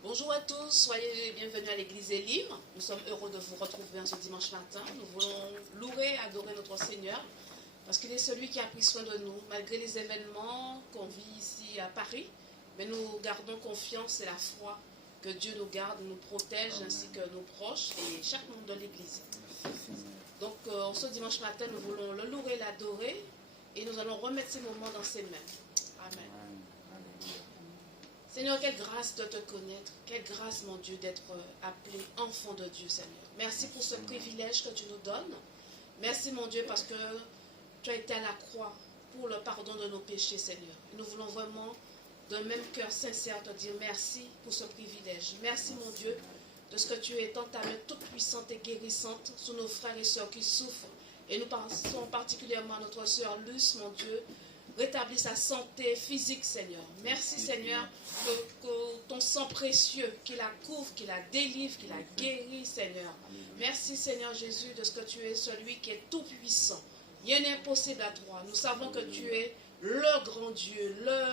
Bonjour à tous, soyez les bienvenus à l'église Elim. Nous sommes heureux de vous retrouver en ce dimanche matin. Nous voulons louer et adorer notre Seigneur parce qu'il est celui qui a pris soin de nous malgré les événements qu'on vit ici à Paris. Mais nous gardons confiance et la foi que Dieu nous garde, nous protège ainsi que nos proches et chaque membre de l'église. Donc ce dimanche matin, nous voulons le louer et l'adorer et nous allons remettre ces moments dans ses mains. Amen. Seigneur, quelle grâce de te connaître, quelle grâce, mon Dieu, d'être appelé enfant de Dieu, Seigneur. Merci pour ce privilège que tu nous donnes. Merci, mon Dieu, parce que tu as été à la croix pour le pardon de nos péchés, Seigneur. Et nous voulons vraiment, d'un même cœur sincère, te dire merci pour ce privilège. Merci, mon Dieu, de ce que tu étends ta main toute puissante et guérissante sur nos frères et sœurs qui souffrent. Et nous pensons particulièrement à notre sœur Luce, mon Dieu, rétablis sa santé physique, Seigneur. Merci, Seigneur, que ton sang précieux, qui la couvre, qui la délivre, qui la guérit, Seigneur. Merci, Seigneur Jésus, de ce que tu es celui qui est tout puissant. Rien n'est impossible à toi. Nous savons que tu es le grand Dieu, le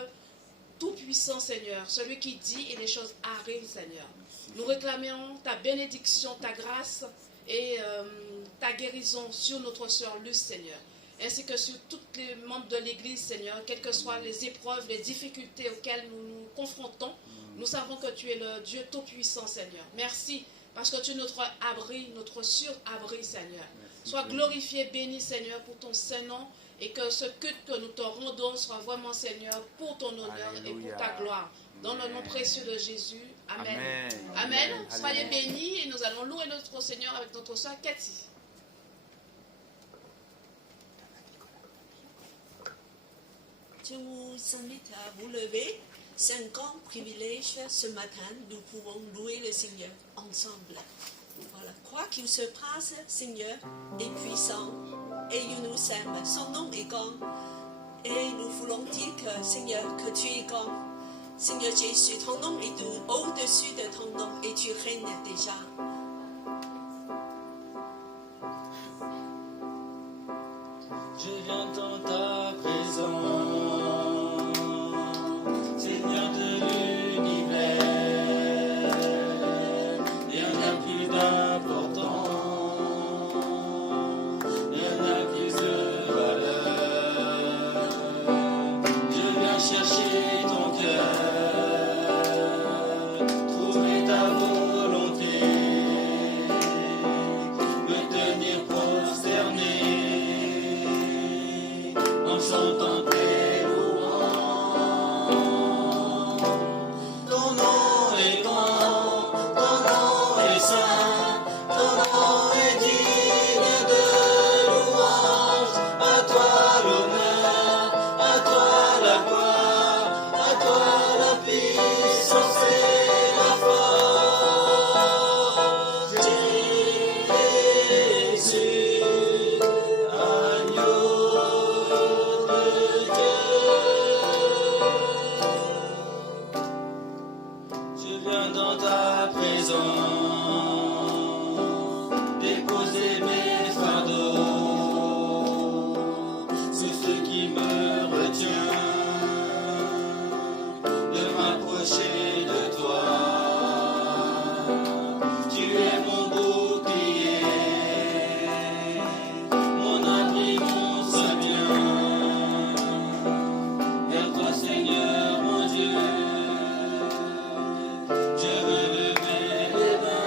tout-puissant, Seigneur, celui qui dit et les choses arrivent, Seigneur. Nous réclamons ta bénédiction, ta grâce et ta guérison sur notre sœur Luce, Seigneur, ainsi que sur tous les membres de l'Église, Seigneur, quelles que soient les épreuves, les difficultés auxquelles nous nous confrontons. Nous savons que tu es le Dieu tout-puissant, Seigneur. Merci, parce que tu es notre abri, notre sur-abri, Seigneur. Sois glorifié, béni, Seigneur, pour ton Saint-Nom, et que ce culte que nous te rendons soit vraiment, Seigneur, pour ton honneur et pour ta gloire. Dans le nom précieux de Jésus. Amen. Amen. Amen. Soyez bénis, et nous allons louer notre Seigneur avec notre soeur Cathy. Je vous invite à vous lever. C'est un grand privilège ce matin. Nous pouvons louer le Seigneur ensemble. Voilà. Quoi qu'il se passe, Seigneur est puissant et il nous aime. Son nom est grand. Et nous voulons dire que, Seigneur, que tu es grand. Seigneur Jésus, ton nom est au-dessus de ton nom et tu règnes déjà. Je viens dans ta présence. Je veux lever les mains.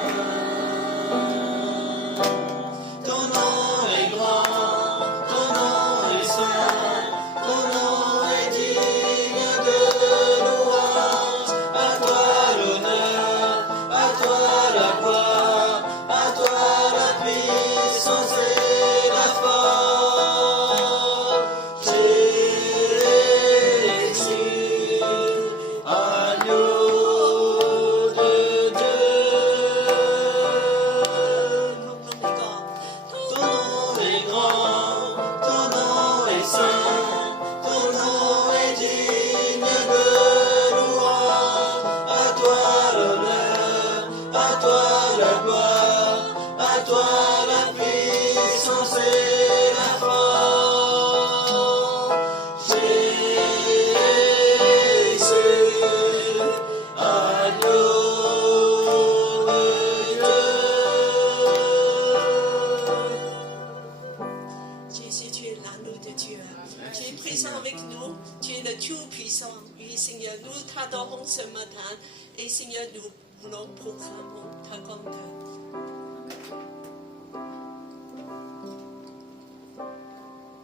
Et Seigneur, nous voulons proclamer ta grandeur.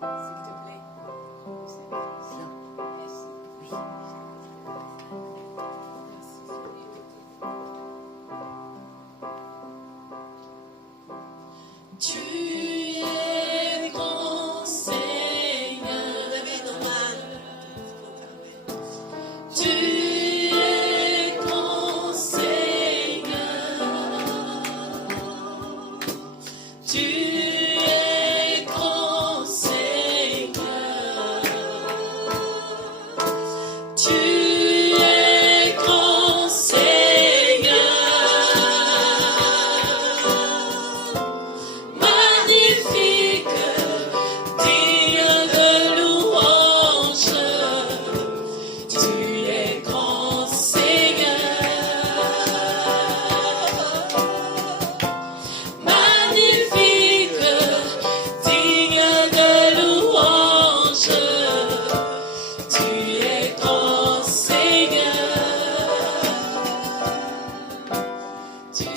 S'il te plaît. Tu es grand Seigneur. Levez nos mains. Tu es grand Seigneur. Tu es grand Seigneur. Tu es grand Seigneur. Magnifique, digne de louange. Tu es grand Seigneur. Magnifique, digne de louange. Tu es grand Seigneur. Tu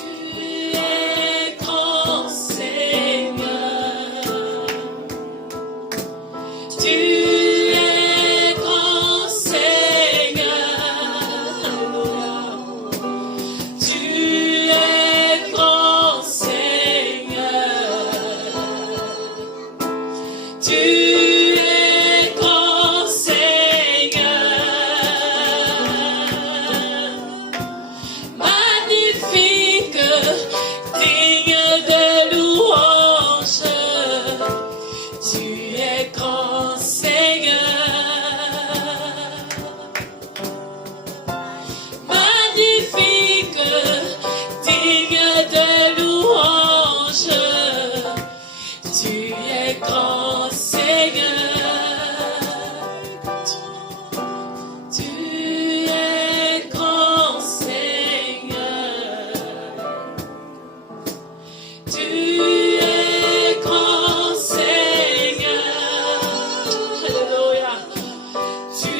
es grand Seigneur. Tu es grand Seigneur. Tu es grand Seigneur. Tu es grand Seigneur. Magnifique, digne de louange. Tu es grand Seigneur. Magnifique, digne de louange. Tu es grand Seigneur. Tu es grand Seigneur. Tu es grand Seigneur. Alléluia. Tu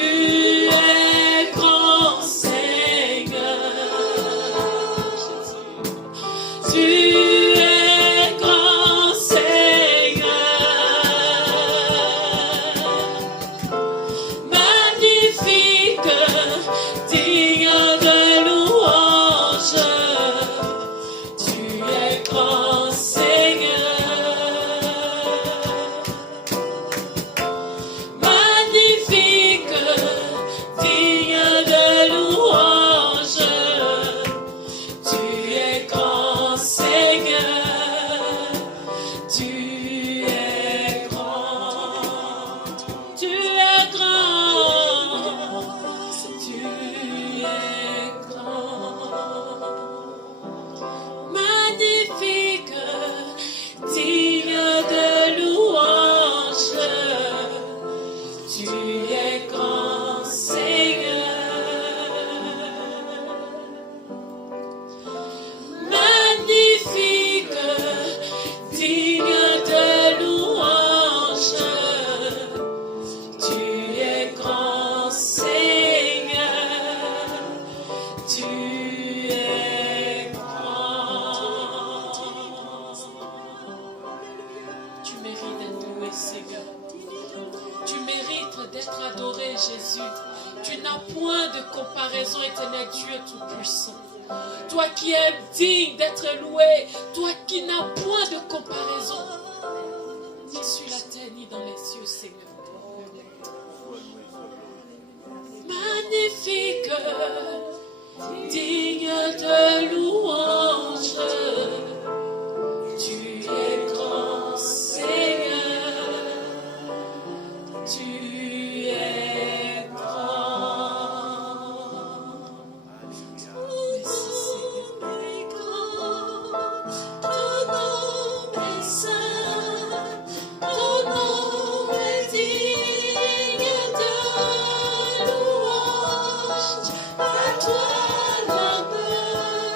es grand Seigneur. Tu es grand Seigneur. Magnifique, digne de louange. Tu es grand Seigneur. Magnifique, digne de louange. Tu es grand Seigneur. Tu es grand. Tu es grand. Tu es grand. Magnifique, digne de louange. Tu es grand Seigneur. Magnifique, digne de louange. Tu es grand Seigneur. Tu es grand. Tu mérites d'être loué, Seigneur. Tu mérites d'être adoré, Jésus. Tu n'as point de comparaison, éternel Dieu Tout-Puissant. Toi qui es digne d'être loué, toi qui n'as point de comparaison, ni sur la terre, ni dans les cieux, Seigneur. Magnifique, digne de louange. Tu es grand Seigneur. Tu es grand. Merci Seigneur. Ton nom est saint. Ton nom est digne de louange. À toi l'honneur.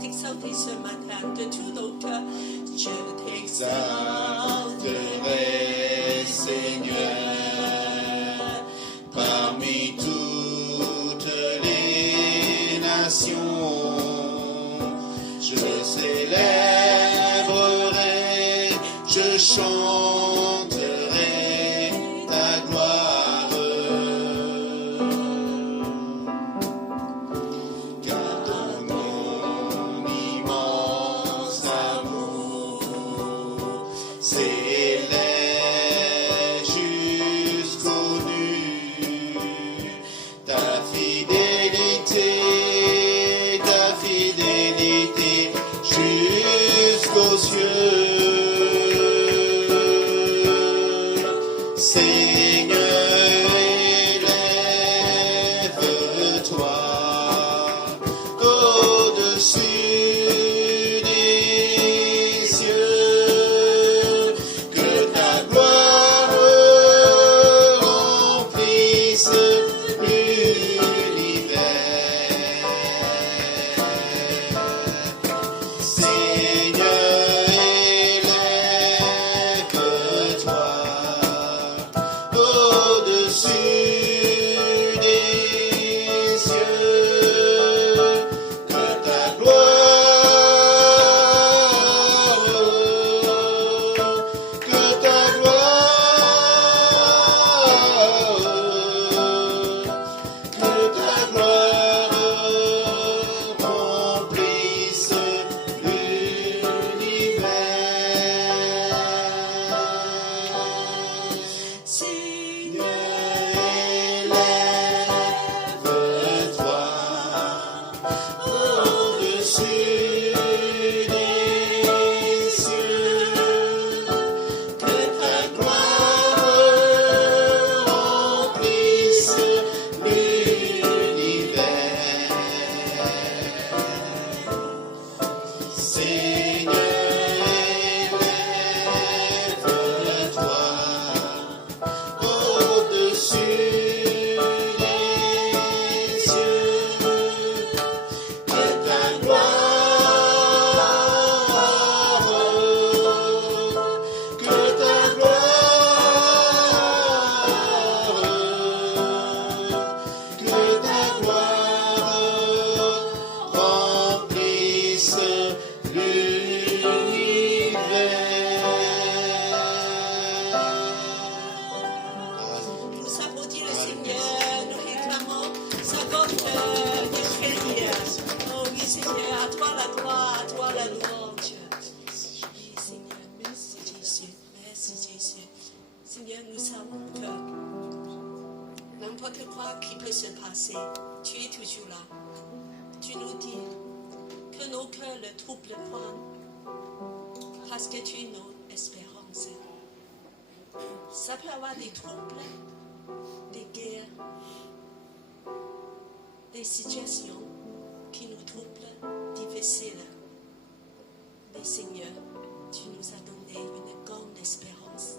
t'exalter ce matin de tout nos cœurs. Je T'exalterai, Seigneur, parmi toutes les nations. Je célébrerai, je chanterai ta gloire. Car ton immense amour s'élève jusqu'aux nues. Ta fidélité jusqu'aux cieux. Seigneur, élève-toi au-dessus des cieux, que ta gloire remplisse l'univers. Seigneur, élève-toi au-dessus des cieux, que ta gloire remplisse l'univers. Seigneur, élève-toi au-dessus des cieux, que ta gloire remplisse l'univers. Seigneur, élève-toi au-dessus des cieux, que ta gloire remplisse l'univers. Nous applaudissons le Seigneur, nous réclamons sa bonne prière. Oh oui Seigneur, à toi la gloire, à toi la louange. Oui Seigneur, merci Jésus, merci Jésus. Seigneur, nous savons que n'importe quoi qui peut se passer, tu es toujours là. Tu nous dis que nos cœurs ne troublent point, parce que tu es notre espérance. Ça peut avoir des troubles, des guerres, des situations qui nous troublent, difficiles. Mais Seigneur, tu nous as donné une grande espérance.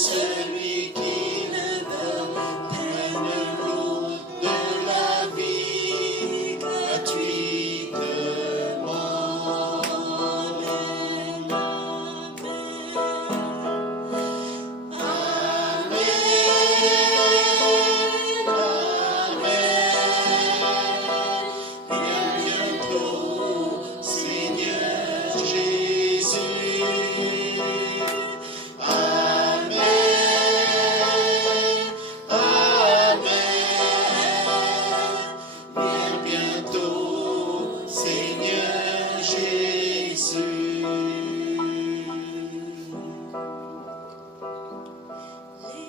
celui qui le veut prenne l'eau de la vie gratuitement.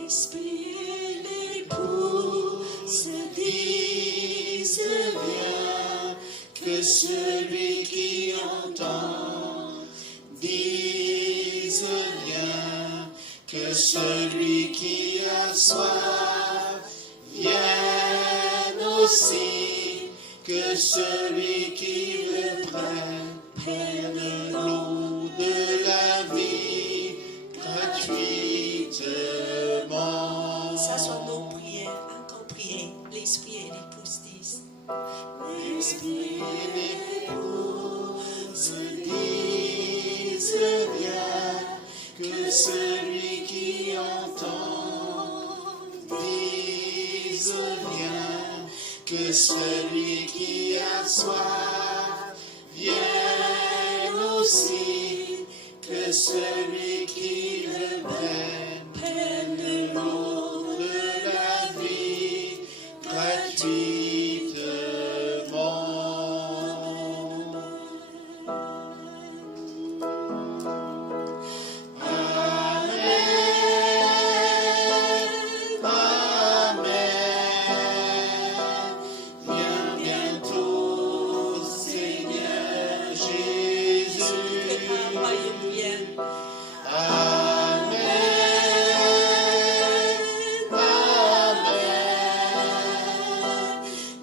L'esprit et l'époux se disent viens, Que celui qui entend dise viens, que celui qui a soif vienne aussi, que celui qui le prenne l'eau de la vie gratuitement. ça soit nos prières, encore prier. L'esprit et l'époux se disent. L'esprit et l'époux se disent viens, que celui qui entend dise viens, que celui qui a soif vienne aussi, que celui qui le prenne l'eau de la vie gratuitement. Viens bientôt, Seigneur Jésus. Que ta royaume vienne. Amen. Amen.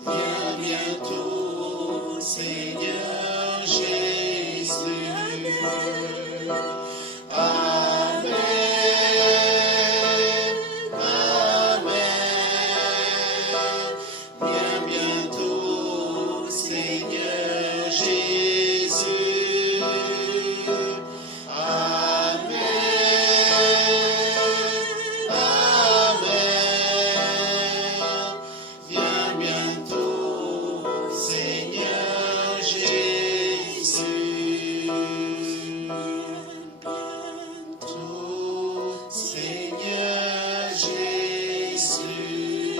Viens bientôt, Seigneur Jésus. Amen. Amen. Viens bientôt, Seigneur Jésus. Amen. Amen. Viens bientôt, Seigneur Jésus. Bientôt, Seigneur Jésus.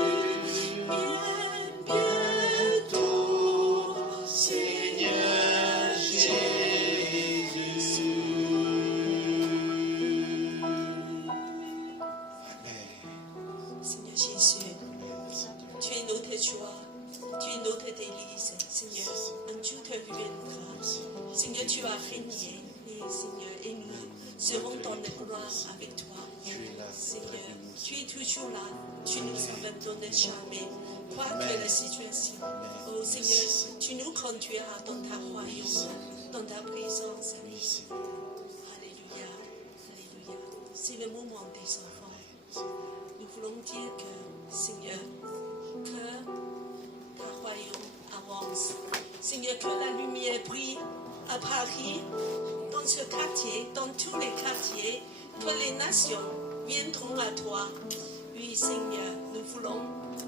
Bientôt, Seigneur Jésus. Seigneur Jésus, tu es notre joie, tu es notre délice, Seigneur, un Dieu te reviendra. Seigneur, tu as régné, et Seigneur, et nous serons dans la gloire avec toi. Seigneur, tu es toujours là, tu nous abandonnes jamais, quoi que la situation. Oh Seigneur, tu nous conduiras dans ta royaume, dans ta présence. Alléluia, Alléluia. C'est le moment des enfants. Nous voulons dire que, Seigneur, que ta royaume avance. Seigneur, que la lumière brille à Paris, dans ce quartier, dans tous les quartiers, que les nations viendront à toi. Oui, Seigneur, nous voulons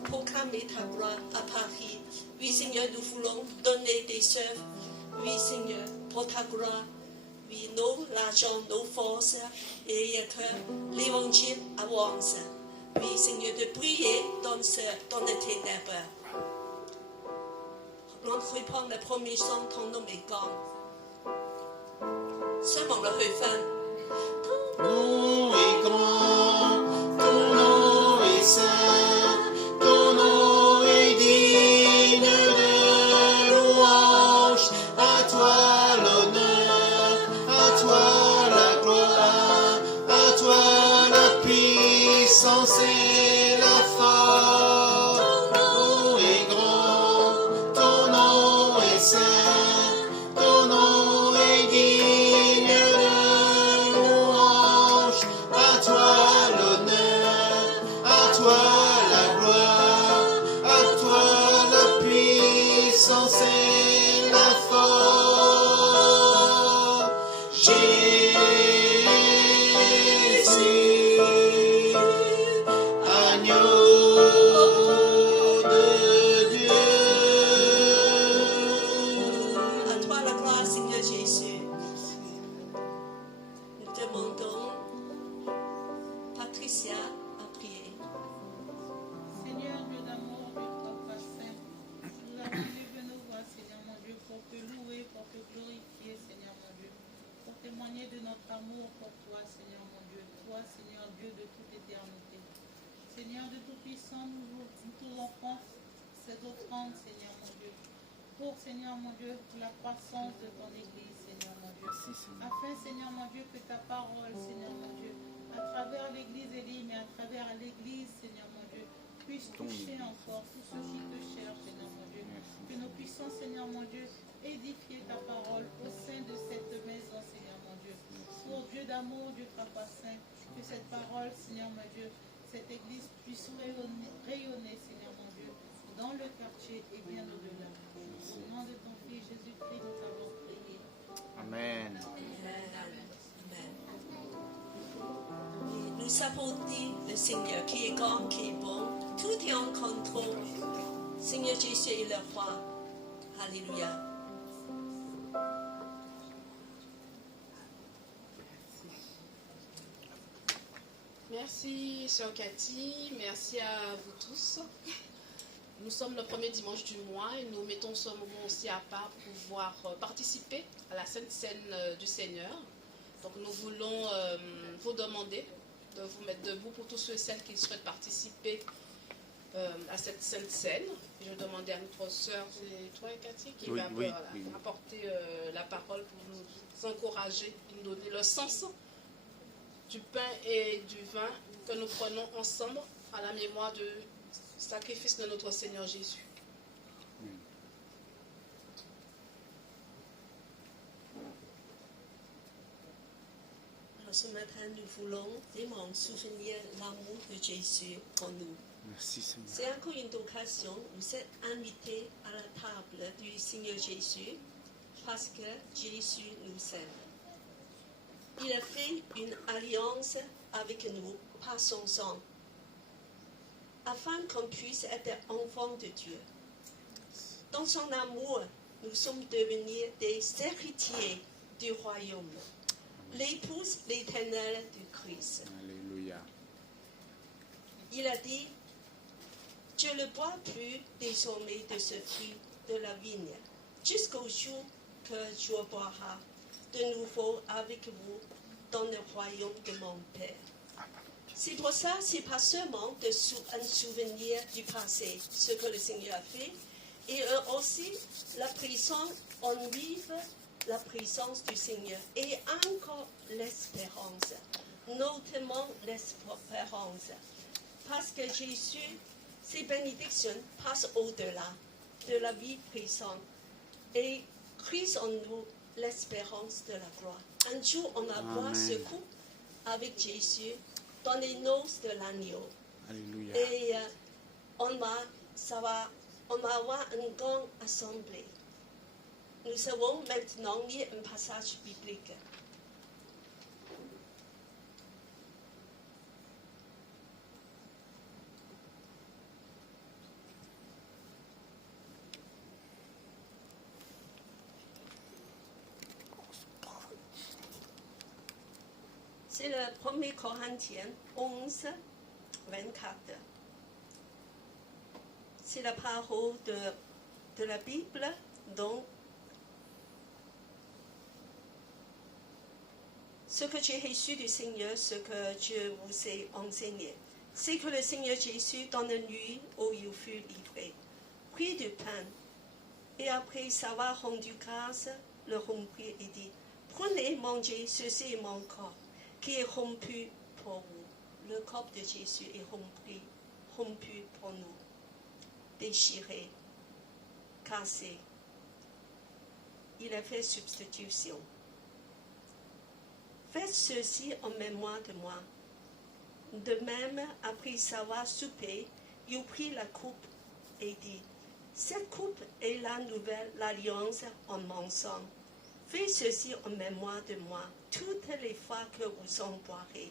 proclamer ta gloire à Paris. Oui, Seigneur, nous voulons donner des œuvres. Oui, Seigneur, pour ta gloire. Oui, l'argent, nos forces, et que l'évangile avance. Oui, Seigneur, de briller dans les ténèbres. On reprend le premier chant, ton nom est grand. Seulement le refrain. Ton nom est grand, ton nom est saint, ton nom est digne de louange. À toi l'honneur, à toi la gloire, à toi la puissance et la force. Ton nom est grand, ton nom est saint, ton nom est digne de louange. À toi l'honneur. toi la gloire, à toi la puissance et la force. Jésus, agneau de Dieu. À toi la gloire, Seigneur Jésus. Nous demandons Patricia à prier. Seigneur, Dieu d'amour, Dieu de papa saint, nous avons levé nos voix, Seigneur mon Dieu, pour te louer, pour te glorifier, Seigneur mon Dieu, pour témoigner de notre amour pour toi, Seigneur mon Dieu, toi, Seigneur Dieu de toute éternité. Seigneur de tout-puissant, nous te offrons cette offrande, Seigneur mon Dieu, pour, Seigneur mon Dieu, la croissance de ton Église, Seigneur mon Dieu, afin, Seigneur mon Dieu, que ta parole, Seigneur mon Dieu, à travers l'Église Élie, mais à travers l'Église, Seigneur mon Dieu, puisse toucher encore tous ceux qui te cherchent, Seigneur mon Dieu. Que nous puissions, Seigneur mon Dieu, édifier ta parole au sein de cette maison, Seigneur mon Dieu. Pour Dieu d'amour, Dieu Papa Saint, que cette parole, Seigneur mon Dieu, cette Église puisse rayonner, Seigneur mon Dieu, dans le quartier et bien au-delà. Au nom de ton Fils Jésus-Christ, nous avons prié. Amen. Amen. Nous savons dire le Seigneur qui est grand, qui est bon, tout est en contrôle. Seigneur Jésus est le roi. Alléluia. Merci, Sœur Cathy. Merci à vous tous. Nous sommes le premier dimanche du mois et nous mettons ce moment aussi à part pour pouvoir participer à la Sainte Seine du Seigneur. Donc nous voulons vous demander de vous mettre debout pour tous ceux et celles qui souhaitent participer à cette Sainte Seine. Et je demandais à notre sœur, c'est toi et Cathy, qui va apporter la parole pour nous encourager et nous donner le sens du pain et du vin que nous prenons ensemble à la mémoire du sacrifice de notre Seigneur Jésus. Alors ce matin, nous voulons vraiment souvenir l'amour de Jésus pour nous. Merci Seigneur. C'est encore une occasion, vous êtes invités à la table du Seigneur Jésus parce que Jésus nous aime. Il a fait une alliance avec nous par son sang, afin qu'on puisse être enfants de Dieu. Dans son amour, nous sommes devenus des héritiers du royaume, l'épouse éternelle du Christ. Alléluia. Il a dit, je ne bois plus désormais de ce fruit de la vigne, jusqu'au jour que je boirai de nouveau avec vous dans le royaume de mon Père. C'est pour ça, c'est pas seulement un souvenir du passé, ce que le Seigneur a fait, et aussi la présence, on vive la présence du Seigneur, et encore l'espérance, notamment l'espérance, parce que Jésus, ses bénédictions passent au-delà de la vie présente, et Christ en nous l'espérance de la gloire. Un jour, on va boire ce coup avec Jésus dans les noces de l'agneau. Alléluia. Et on va avoir une grande assemblée. Nous avons maintenant mis un passage biblique. C'est le 1er Corinthiens 11, 24. C'est la parole de la Bible dont ce que j'ai reçu du Seigneur, ce que je vous ai enseigné, c'est que le Seigneur Jésus, dans la nuit où il fut livré, prit du pain et après avoir rendu grâce, le rompit et dit, prenez, mangez, ceci est mon corps, qui est rompu pour vous. Le corps de Jésus est rompu pour nous, déchiré, cassé. Il a fait substitution. Faites ceci en mémoire de moi. De même, après avoir soupé, il prit la coupe et dit, « Cette coupe est la nouvelle alliance en mon sang. Faites ceci en mémoire de moi, toutes les fois que vous en boirez. »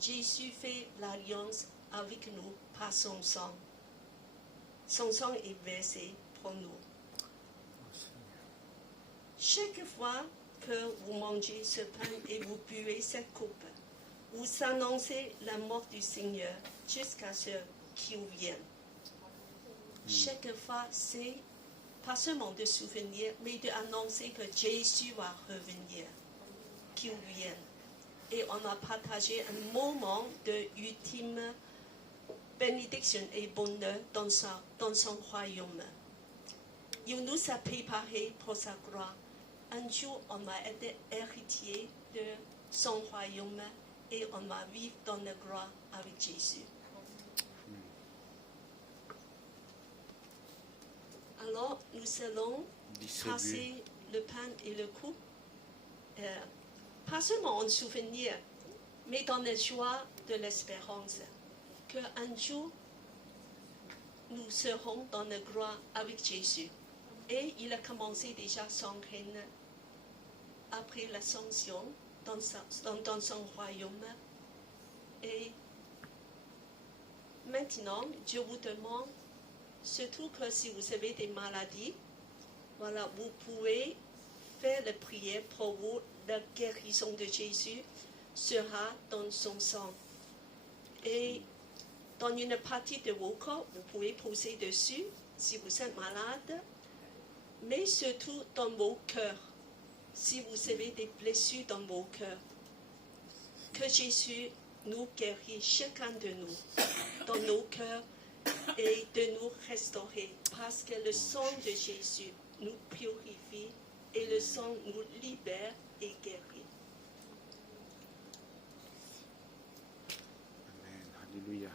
Jésus fait l'alliance avec nous par son sang. Son sang est versé pour nous. Chaque fois que vous mangez ce pain et vous buvez cette coupe, vous annoncez la mort du Seigneur jusqu'à ce qu'il vienne. Chaque fois, c'est pas seulement de souvenir, mais d'annoncer que Jésus va revenir, qu'il vienne. Et on a partagé un moment de ultime bénédiction et bonheur dans son royaume. Il nous a préparé pour sa gloire. Un jour, on va être héritier de son royaume et on va vivre dans la gloire avec Jésus. Alors, nous allons passer le pain et le coupe, pas seulement en souvenir, mais dans la joie de l'espérance, qu'un jour, nous serons dans la gloire avec Jésus. Et il a commencé déjà son règne après l'ascension dans son royaume. Et maintenant, je vous demande, surtout que si vous avez des maladies, voilà, vous pouvez faire la prière pour vous. La guérison de Jésus sera dans son sang. Et dans une partie de vos corps, vous pouvez poser dessus si vous êtes malade, mais surtout dans vos cœurs, si vous avez des blessures dans vos cœurs. Que Jésus nous guérisse chacun de nous, dans nos cœurs, et de nous restaurer, parce que le sang de Jésus nous purifie et le sang nous libère et guérit. Amen. Alléluia.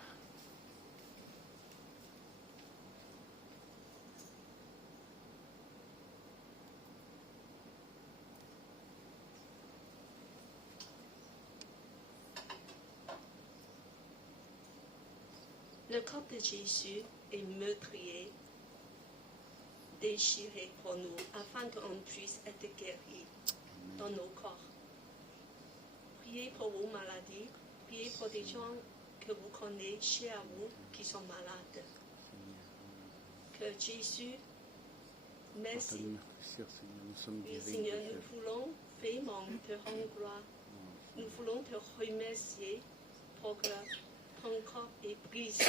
Le corps de Jésus est meurtrier, déchiré pour nous, afin qu'on puisse être guéri dans nos corps. Priez pour vos maladies, priez pour des gens que vous connaissez chez vous qui sont malades. Que Jésus, merci. Oui, Seigneur, nous voulons vraiment te rendre gloire. Nous voulons te remercier pour que ton corps est brisé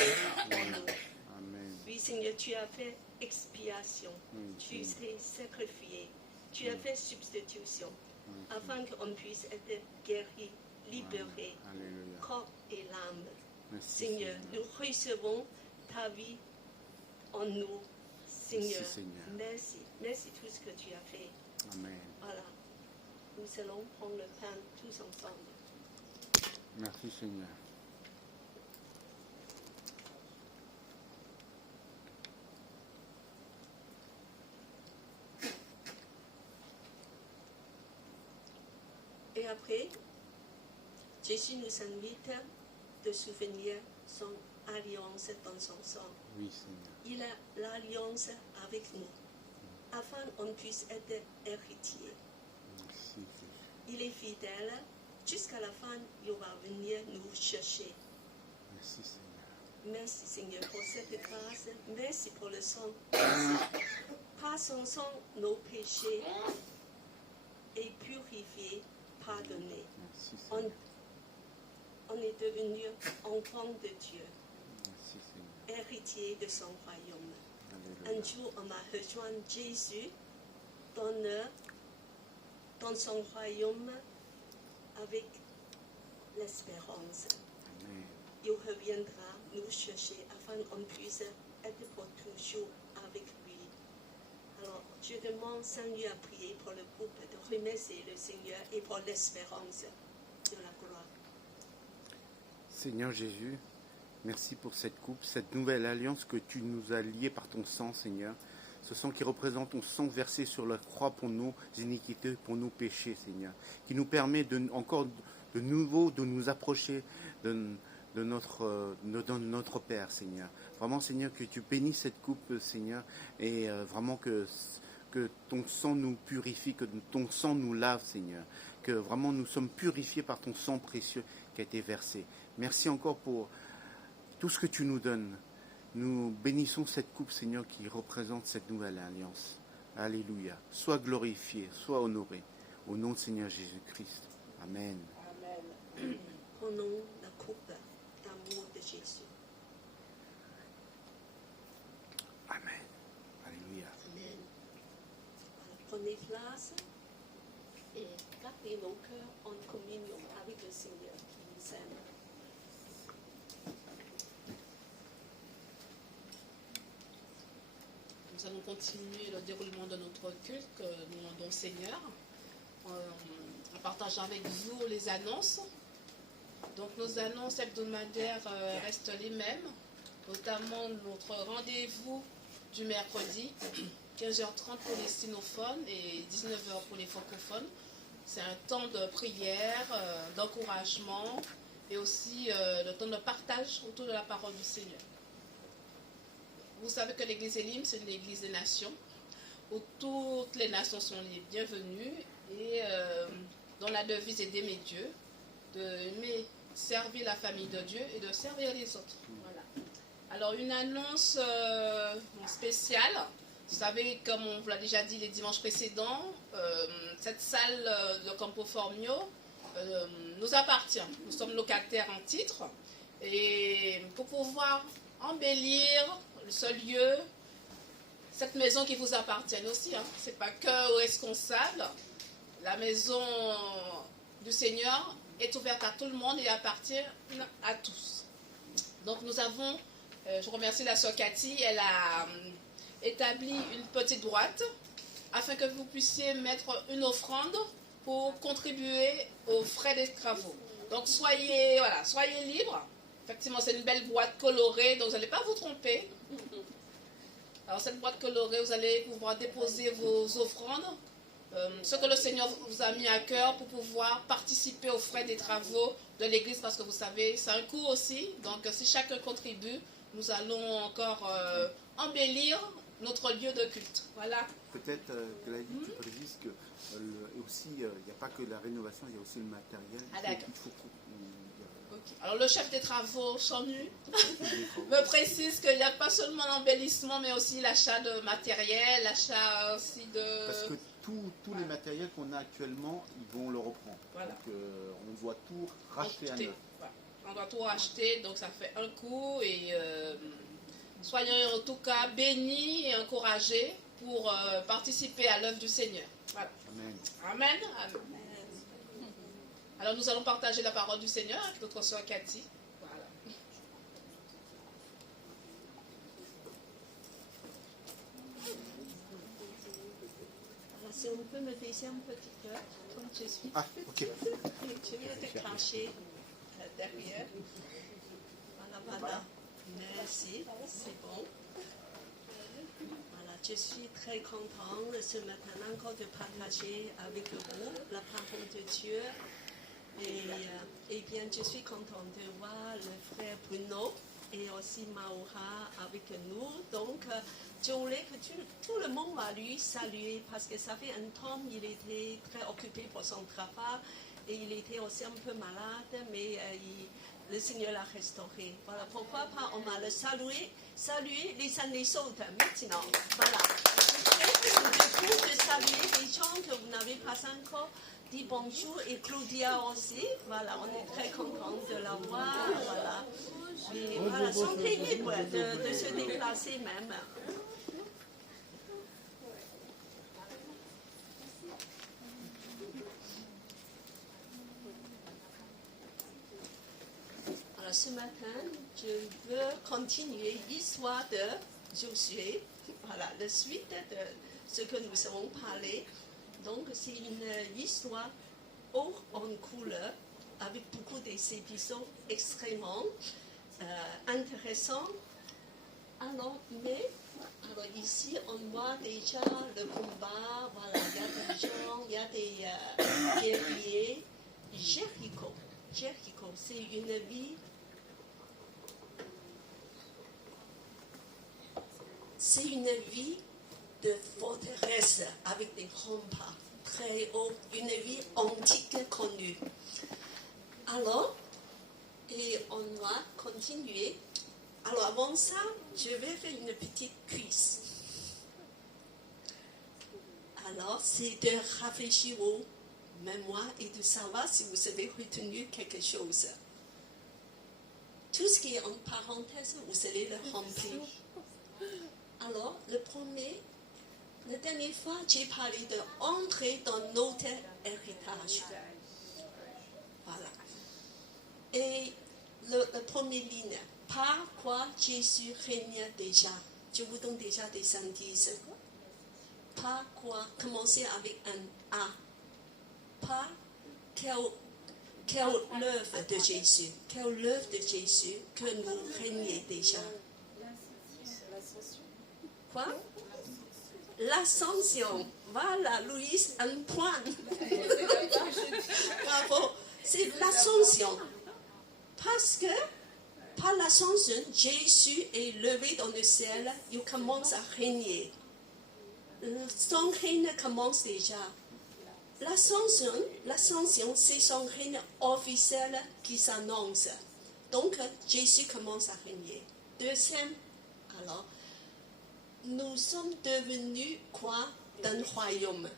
pour nous. Amen. Oui, Seigneur, tu as fait expiation. Tu t'es sacrifié. Tu as fait substitution. Afin qu'on puisse être guéri, libéré, Alléluia. corps et l'âme. Merci, Seigneur, nous recevons ta vie en nous. Seigneur, Merci, Seigneur. merci. Merci tout ce que tu as fait. Amen. Voilà. Nous allons prendre le pain tous ensemble. Merci Seigneur. Et après, Jésus nous invite de souvenir son alliance dans son sang. Oui Seigneur. Il a l'alliance avec nous, afin qu'on puisse être héritier. Merci Jésus. Il est fidèle, jusqu'à la fin, il va venir nous chercher. Merci Seigneur. Merci Seigneur pour cette grâce, merci pour le sang. Par son sang, nos péchés est purifié, pardonné. Merci Seigneur. On est devenu enfant de Dieu, Merci Seigneur. héritier de son royaume. Un Alléluia. jour, on a rejoint Jésus dans son royaume avec l'espérance. Amen. Il reviendra nous chercher afin qu'on puisse être pour toujours avec lui. Alors, je demande Seigneur à prier pour le couple, de remercier le Seigneur et pour l'espérance de la gloire. Seigneur Jésus, merci pour cette coupe, cette nouvelle alliance que tu nous as liée par ton sang, Seigneur. Ce sang qui représente ton sang versé sur la croix pour nos iniquités, pour nos péchés, Seigneur. Qui nous permet encore de nouveau de nous approcher de notre Père, Seigneur. Vraiment, Seigneur, que tu bénisses cette coupe, Seigneur, et vraiment que ton sang nous purifie, que ton sang nous lave, Seigneur, que vraiment nous sommes purifiés par ton sang précieux qui a été versé. Merci encore pour tout ce que tu nous donnes. Nous bénissons cette coupe, Seigneur, qui représente cette nouvelle alliance. Alléluia. Sois glorifié, sois honoré. Au nom de Seigneur Jésus-Christ. Amen. Prenons la coupe d'amour de Jésus. Amen. Alléluia. Amen. Prenez place et gardez nos cœurs en communion avec le Seigneur qui nous aime. Nous allons continuer le déroulement de notre culte que nous demandons au Seigneur en partageant avec vous les annonces. Donc nos annonces hebdomadaires restent les mêmes, notamment notre rendez-vous du mercredi, 15h30 pour les sinophones et 19h pour les francophones. C'est un temps de prière, d'encouragement et aussi le temps de partage autour de la parole du Seigneur. Vous savez que l'église Elim, c'est une église des nations, où toutes les nations sont les bienvenues et dont la devise est d'aimer Dieu, d'aimer servir la famille de Dieu et de servir les autres. Voilà. Alors une annonce spéciale, vous savez, comme on vous l'a déjà dit les dimanches précédents, cette salle de Campo Formio nous appartient. Nous sommes locataires en titre et pour pouvoir embellir ce lieu, cette maison qui vous appartient aussi, hein. Ce n'est pas que aux responsables. La maison du Seigneur est ouverte à tout le monde et appartient à tous. Donc nous avons, je remercie la sœur Cathy, elle a établi une petite boîte afin que vous puissiez mettre une offrande pour contribuer aux frais des travaux. Donc soyez libres. Effectivement, c'est une belle boîte colorée, donc vous n'allez pas vous tromper. Alors cette boîte colorée, vous allez pouvoir déposer vos offrandes, ce que le Seigneur vous a mis à cœur pour pouvoir participer aux frais des travaux de l'église, parce que vous savez, c'est un coût aussi. Donc si chacun contribue, nous allons encore embellir notre lieu de culte. Voilà. Peut-être que la vie, tu précises que aussi, il n'y a pas que la rénovation, il y a aussi le matériel. Ah, d'accord. Okay. Alors le chef des travaux, Chanu, me précise qu'il n'y a pas seulement l'embellissement, mais aussi l'achat de matériel, l'achat aussi de... Parce que tous les matériels qu'on a actuellement, ils vont le reprendre. Voilà. Donc on doit tout racheter à neuf. Voilà. On doit tout racheter, donc ça fait un coût. Et soyons en tout cas bénis et encouragés pour participer à l'œuvre du Seigneur. Voilà. Amen. Amen. Amen. Alors nous allons partager la parole du Seigneur avec notre soeur Cathy. Voilà. Alors, si on peut me baisser un petit peu, comme je suis Ok. je vais te cacher derrière. Voilà. Merci, c'est bon. Voilà, je suis très contente ce matin encore de partager avec vous la parole de Dieu. Et bien, je suis contente de voir le frère Bruno et aussi Maura avec nous. Donc, je voulais que tout le monde va lui saluer parce que ça fait un temps il était très occupé pour son travail et il était aussi un peu malade, mais le Seigneur l'a restauré. Voilà, pourquoi pas on va le saluer les années sautent maintenant. Voilà. Je vous de saluer les gens que vous n'avez pas encore dit bonjour et Claudia aussi. Voilà, on est très contents de la voir. Voilà. Et voilà, sentez libre de se déplacer même. Alors ce matin, je veux continuer l'histoire de Josué. Voilà, la suite de ce que nous avons parlé. Donc, c'est une histoire haut en couleur, avec beaucoup d'épisodes extrêmement intéressants. Alors, ici, on voit déjà le combat. Voilà, il y a des gens, il y a des guerriers. Jéricho. Jéricho, c'est une ville. C'est une ville de forteresse avec des remparts très hauts, une ville antique connue. Alors, et on va continuer. Alors avant ça, je vais faire une petite cuisse. Alors, c'est de rafraîchir vos mémoires et de savoir si vous avez retenu quelque chose. Tout ce qui est en parenthèse, vous allez le remplir. Alors, le premier, la dernière fois, j'ai parlé d'entrer dans notre héritage. Voilà. Et la première ligne, par quoi Jésus règne déjà. Je vous donne déjà des indices. Par quoi, commencez avec un A. Par quelle œuvre de Jésus, quelle œuvre de Jésus que nous régnons déjà. Quoi? L'ascension. Voilà, Louise, un point. Bravo. C'est l'ascension. Parce que par l'ascension, Jésus est levé dans le ciel, il commence à régner. Son règne commence déjà. L'ascension, c'est son règne officiel qui s'annonce. Donc, Jésus commence à régner. Deuxième, alors, nous sommes devenus quoi d'un royaume?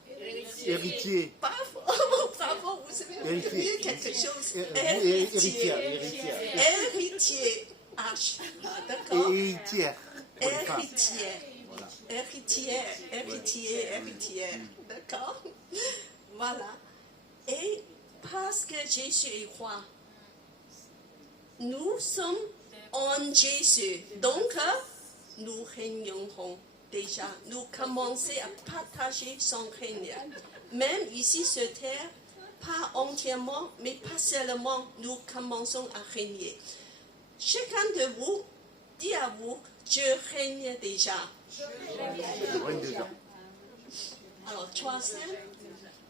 Héritier. Bravo, bravo, vous avez retenu quelque chose. Héritier. H. D'accord? Héritière. Héritier. D'accord? Voilà. Et parce que Jésus est roi, nous sommes en Jésus. Donc, nous régnerons déjà. Nous commençons à partager son règne. Même ici sur terre, pas entièrement, mais partiellement, nous commençons à régner. Chacun de vous dit à vous, je règne déjà. Alors, troisième.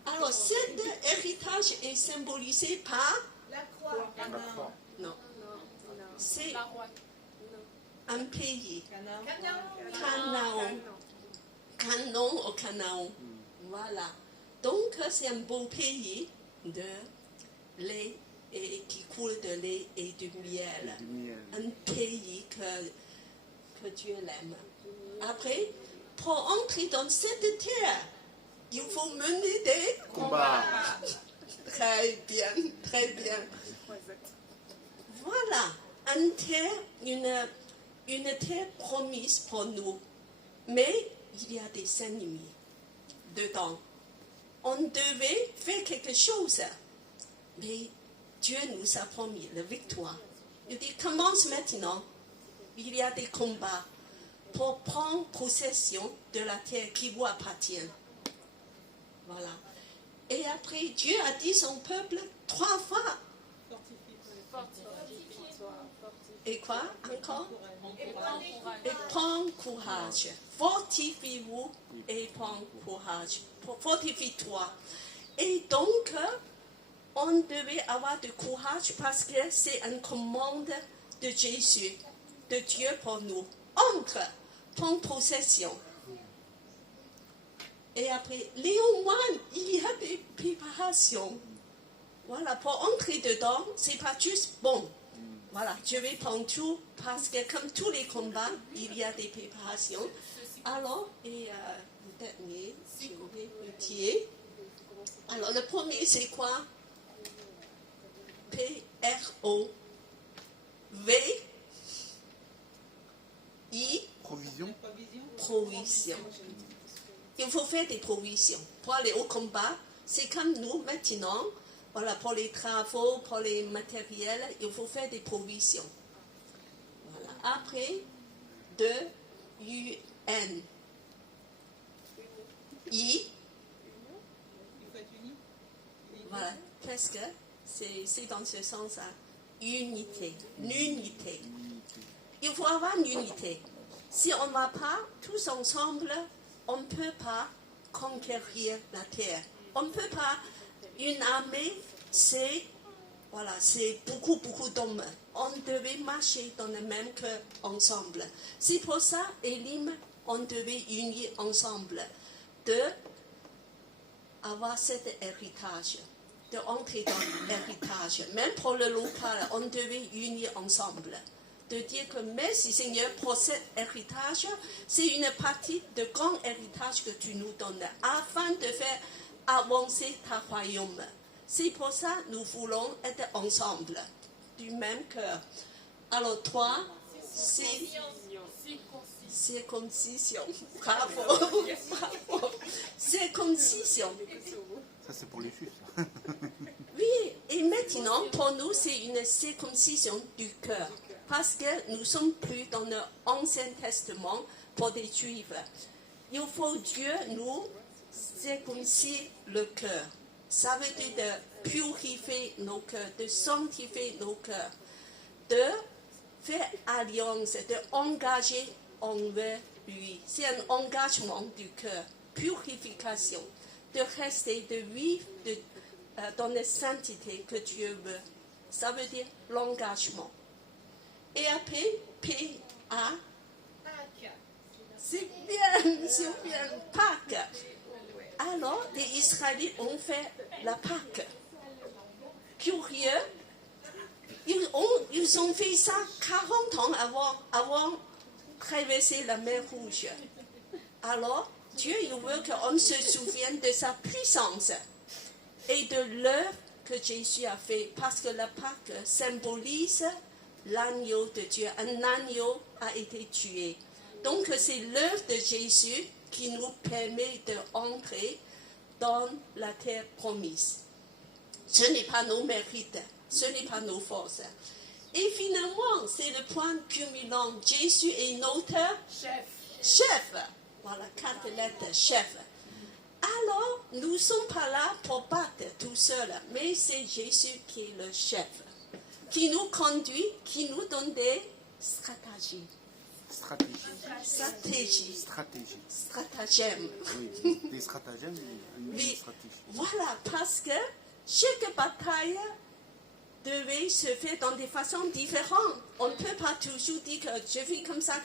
Alors, cet héritage est symbolisé par La croix. non. C'est un pays. Canaan. Voilà. Donc, c'est un beau pays de lait et qui coule de lait et du miel. Un pays que Dieu l'aime. Après, pour entrer dans cette terre, il faut mener des Combat. Très bien. Voilà, une terre promise pour nous. Mais il y a des ennemis dedans. On devait faire quelque chose. Mais Dieu nous a promis la victoire. Il dit, commence maintenant. Il y a des combats pour prendre possession de la terre qui vous appartient. Voilà. Et après, Dieu a dit son peuple 3 fois. Et quoi encore? Et prends courage. Fortifie-vous et prends courage. Fortifie-toi. Et donc, on devait avoir du courage parce que c'est une commande de Jésus, de Dieu pour nous. Entre, prends possession. Et après, néanmoins, il y a des préparations. Voilà, pour entrer dedans, c'est pas juste bon. Voilà, je vais prendre tout parce que comme tous les combats, il y a des préparations. Alors, et le dernier, je vais retirer. Alors, le premier, c'est quoi? P-R-O-V-I. Provision. Il faut faire des provisions. Pour aller au combat, c'est comme nous maintenant. Voilà, pour les travaux, pour les matériels, il faut faire des provisions. Voilà. Après, U-N. I. Voilà, presque. C'est dans ce sens-là. Unité. L'unité. Il faut avoir une unité. Si on ne va pas tous ensemble, on ne peut pas conquérir la terre. On ne peut pas. Une armée c'est beaucoup d'hommes. On devait marcher dans le même cœur ensemble. C'est pour ça, Elim, on devait unir ensemble, de avoir cet héritage, de entrer dans l'héritage. Même pour le local, on devait unir ensemble. De dire que merci Seigneur pour cet héritage, c'est une partie de grand héritage que tu nous donnes, afin de faire avancer ta royaume. C'est pour ça que nous voulons être ensemble, du même cœur. Alors toi, c'est circoncision. Bravo, bravo. Circoncision. Ça, c'est pour les juifs. Ça. Oui, et maintenant, pour nous, c'est une circoncision du cœur. Parce que nous ne sommes plus dans l'Ancien Testament pour des Juifs. Il faut Dieu nous circoncire le cœur. Ça veut dire de purifier nos cœurs, de sanctifier nos cœurs, de faire alliance, de engager envers lui. C'est un engagement du cœur, purification, de rester, de vivre dans la sainteté que Dieu veut. Ça veut dire l'engagement. Et après, P-A, c'est bien, Pâques. Alors, les Israélites ont fait la Pâques. Curieux, ils ont fait ça 40 ans avant de traverser la mer Rouge. Alors, Dieu il veut qu'on se souvienne de sa puissance et de l'œuvre que Jésus a fait, parce que la Pâque symbolise l'agneau de Dieu. Un agneau a été tué. Donc, c'est l'œuvre de Jésus qui nous permet d'entrer dans la terre promise. Ce n'est pas nos mérites, ce n'est pas nos forces. Et finalement, c'est le point culminant. Jésus est notre chef. Voilà, 4 lettres, chef. Alors, nous ne sommes pas là pour battre tout seul, mais c'est Jésus qui est le chef, qui nous conduit, qui nous donne des stratégies. Stratagèmes. Oui, des stratagèmes, Oui, stratégie. voilà, parce que chaque bataille devait se faire dans des façons différentes. On ne peut pas toujours dire que je vis comme ça,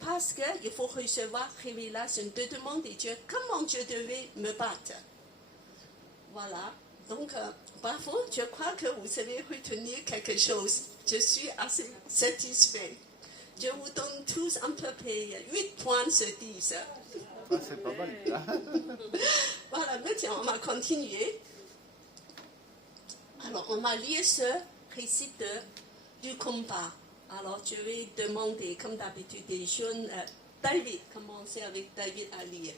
parce qu'il faut recevoir révélation, de demander à Dieu comment je devais me battre. Voilà, donc bravo, je crois que vous allez retenir quelque chose. Je suis assez satisfait. Je vous donne tous un peu près 8 points sur 10. Ah, c'est pas mal. Là. Voilà, maintenant on va continuer. Alors, on va lire ce récit du combat. Alors, je vais demander, comme d'habitude, des jeunes. David, commencez avec David à lire.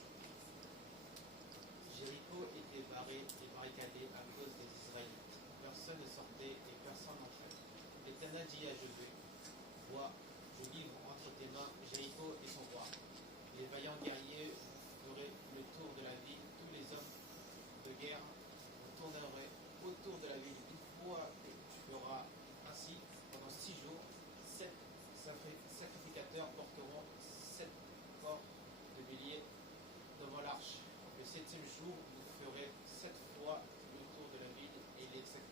Jéricho était barricadé à cause des Israélites. Personne ne sortait et personne n'entrait. L'Éternel dit à Josué, vois, je livre entre tes mains Jéricho et son roi. Les vaillants guerriers feraient le tour de la ville. Tous les hommes de guerre tourneraient autour de la ville. Une fois que tu feras ainsi, pendant 6 jours, 7 sacrificateurs porteront 7 corps de bélier devant l'arche. Le 7e jour, vous ferez 7 fois le tour de la ville et les sacrificateurs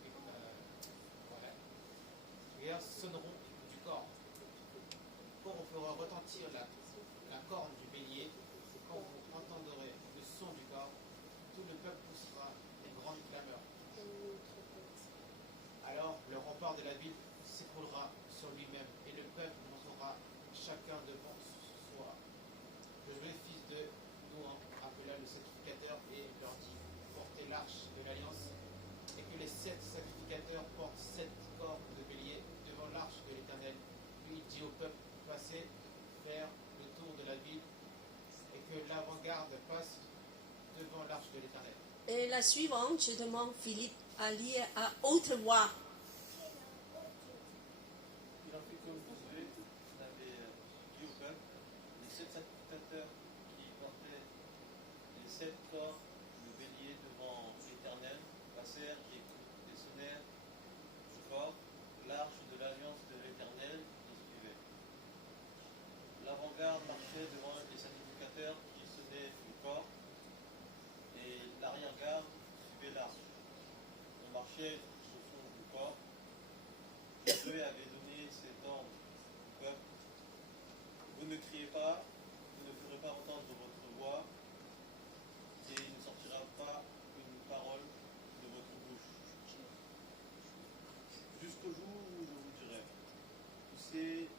sonneront du corps. Quand on fera retentir la corne du bélier, quand vous entendrez le son du corps, tout le peuple poussera une grande clameur. Alors le rempart de la ville s'écroulera sur lui-même et le peuple montera chacun devant soi. Josué, fils de Nouhan, appela le sacrificateur et leur dit, portez l'arche de l'alliance et que les 7 sacrificateurs portent 7 corps de bélier devant l'arche de l'Éternel. Puis il dit au peuple, passez, faire le tour de la ville et que l'avant-garde passe devant l'arche de l'Éternel. Et la suivante, je demande Philippe à lire à haute voix. Il en fut comme Josué avait dit au peuple, les 7 sacrificateurs qui portaient les 7 corps de bélier devant l'Éternel passèrent et sonnèrent du corps l'arche de l'alliance de l'Éternel qui suivait. L'avant-garde marchait devant les sacrificateurs qui sonnaient du corps et l'arrière-garde suivait l'arche. On marchait marchaient au fond du corps. Josué avait donné cet ordre au peuple. Vous ne criez pas, vous ne ferez pas entendre votre voix, et il ne sortira pas une parole de votre bouche. Jusqu'au jour où je vous dirai, poussez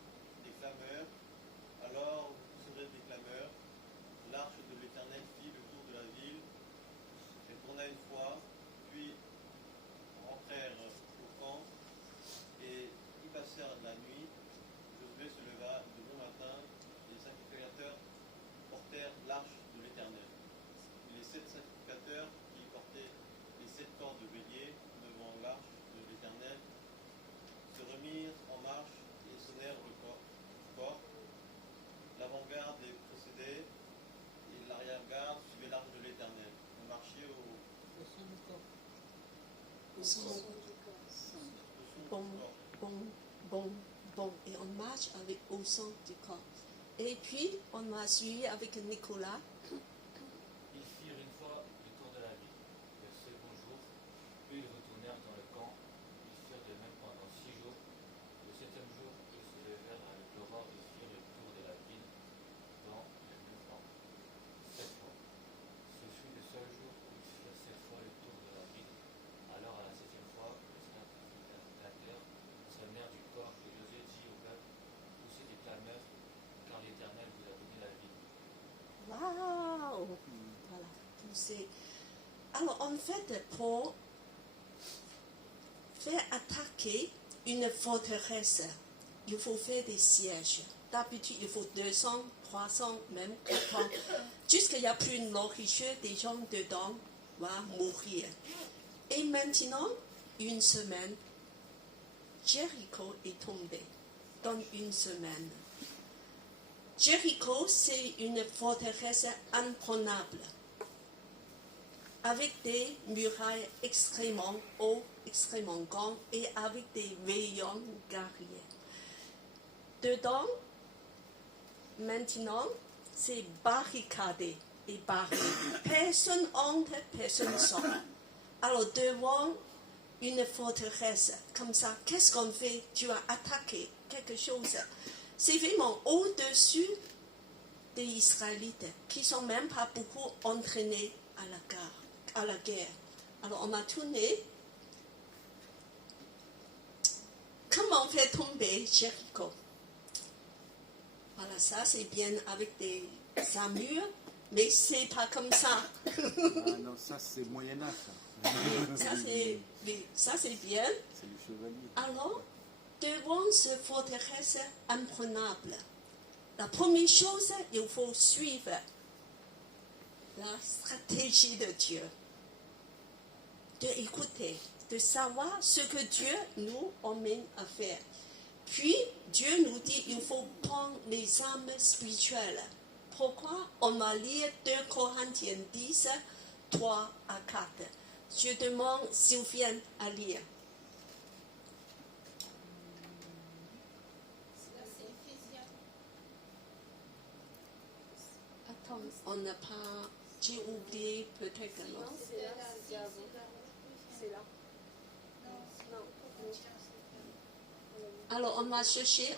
des clameurs, alors vous pousserez des clameurs. L'arche de l'Éternel fit le tour de la ville, elle tourna une fois, puis rentrèrent au camp et y passèrent la nuit. Josué se leva de bon matin et les sacrificateurs portèrent l'arche de l'Éternel. Les 7 sacrificateurs qui portaient les 7 corps de bélier devant l'arche de l'Éternel se remirent en marche et sonnèrent le corps. L'avant-garde les précédait et l'arrière-garde suivait l'arche de l'Éternel. On marchait au son du corps. Bon. Et on marche avec au son du corps. Et puis, on m'a suivi avec Nicolas. Ils firent une fois le tour de la ville. Le second jour, puis ils retournèrent dans le camp. Ils firent de même pendant 6 jours. Le 7e jour, ils se levèrent avec l'aurore et firent le tour de la ville dans le même camp. 7 fois. Ce fut le seul jour où ils firent 7 fois le tour de la ville. Alors à la 7e fois, les sacrificateurs sonnèrent du corps et Josué dit au peuple, poussez des clameurs, car l'Éternel vous a donné la ville. Waouh! Voilà, pousser. Alors, en fait, pour faire attaquer une forteresse, il faut faire des sièges. D'habitude, il faut 200, 300, même 400. Jusqu'il n'y a plus de nourriture, des gens dedans vont mourir. Et maintenant, une semaine, Jéricho est tombé. Dans une semaine. Jéricho, c'est une forteresse imprenable, avec des murailles extrêmement hauts, extrêmement grands, et avec des veillants guerriers. Dedans, maintenant, c'est barricadé et barré. Personne entre, personne sort. Alors, devant une forteresse comme ça, qu'est-ce qu'on fait? Tu as attaqué quelque chose. C'est vraiment au-dessus des Israélites qui ne sont même pas beaucoup entraînés à la guerre. Alors on a tourné. Comment faire tomber Jéricho? Voilà, ça c'est bien avec des armures, mais c'est pas comme ça. Ah non, ça c'est Moyen-Âge. Ça c'est bien. C'est le chevalier. Alors, devant cette forteresse imprenable, la première chose, il faut suivre la stratégie de Dieu. D'écouter, de savoir ce que Dieu nous emmène à faire. Puis, Dieu nous dit qu'il faut prendre les armes spirituelles. Pourquoi? On va lire 2 Corinthiens 10, 3 à 4. Je demande Sylviane à lire. Attends, on n'a pas... J'ai oublié peut-être que non. C'est là. Alors on va chercher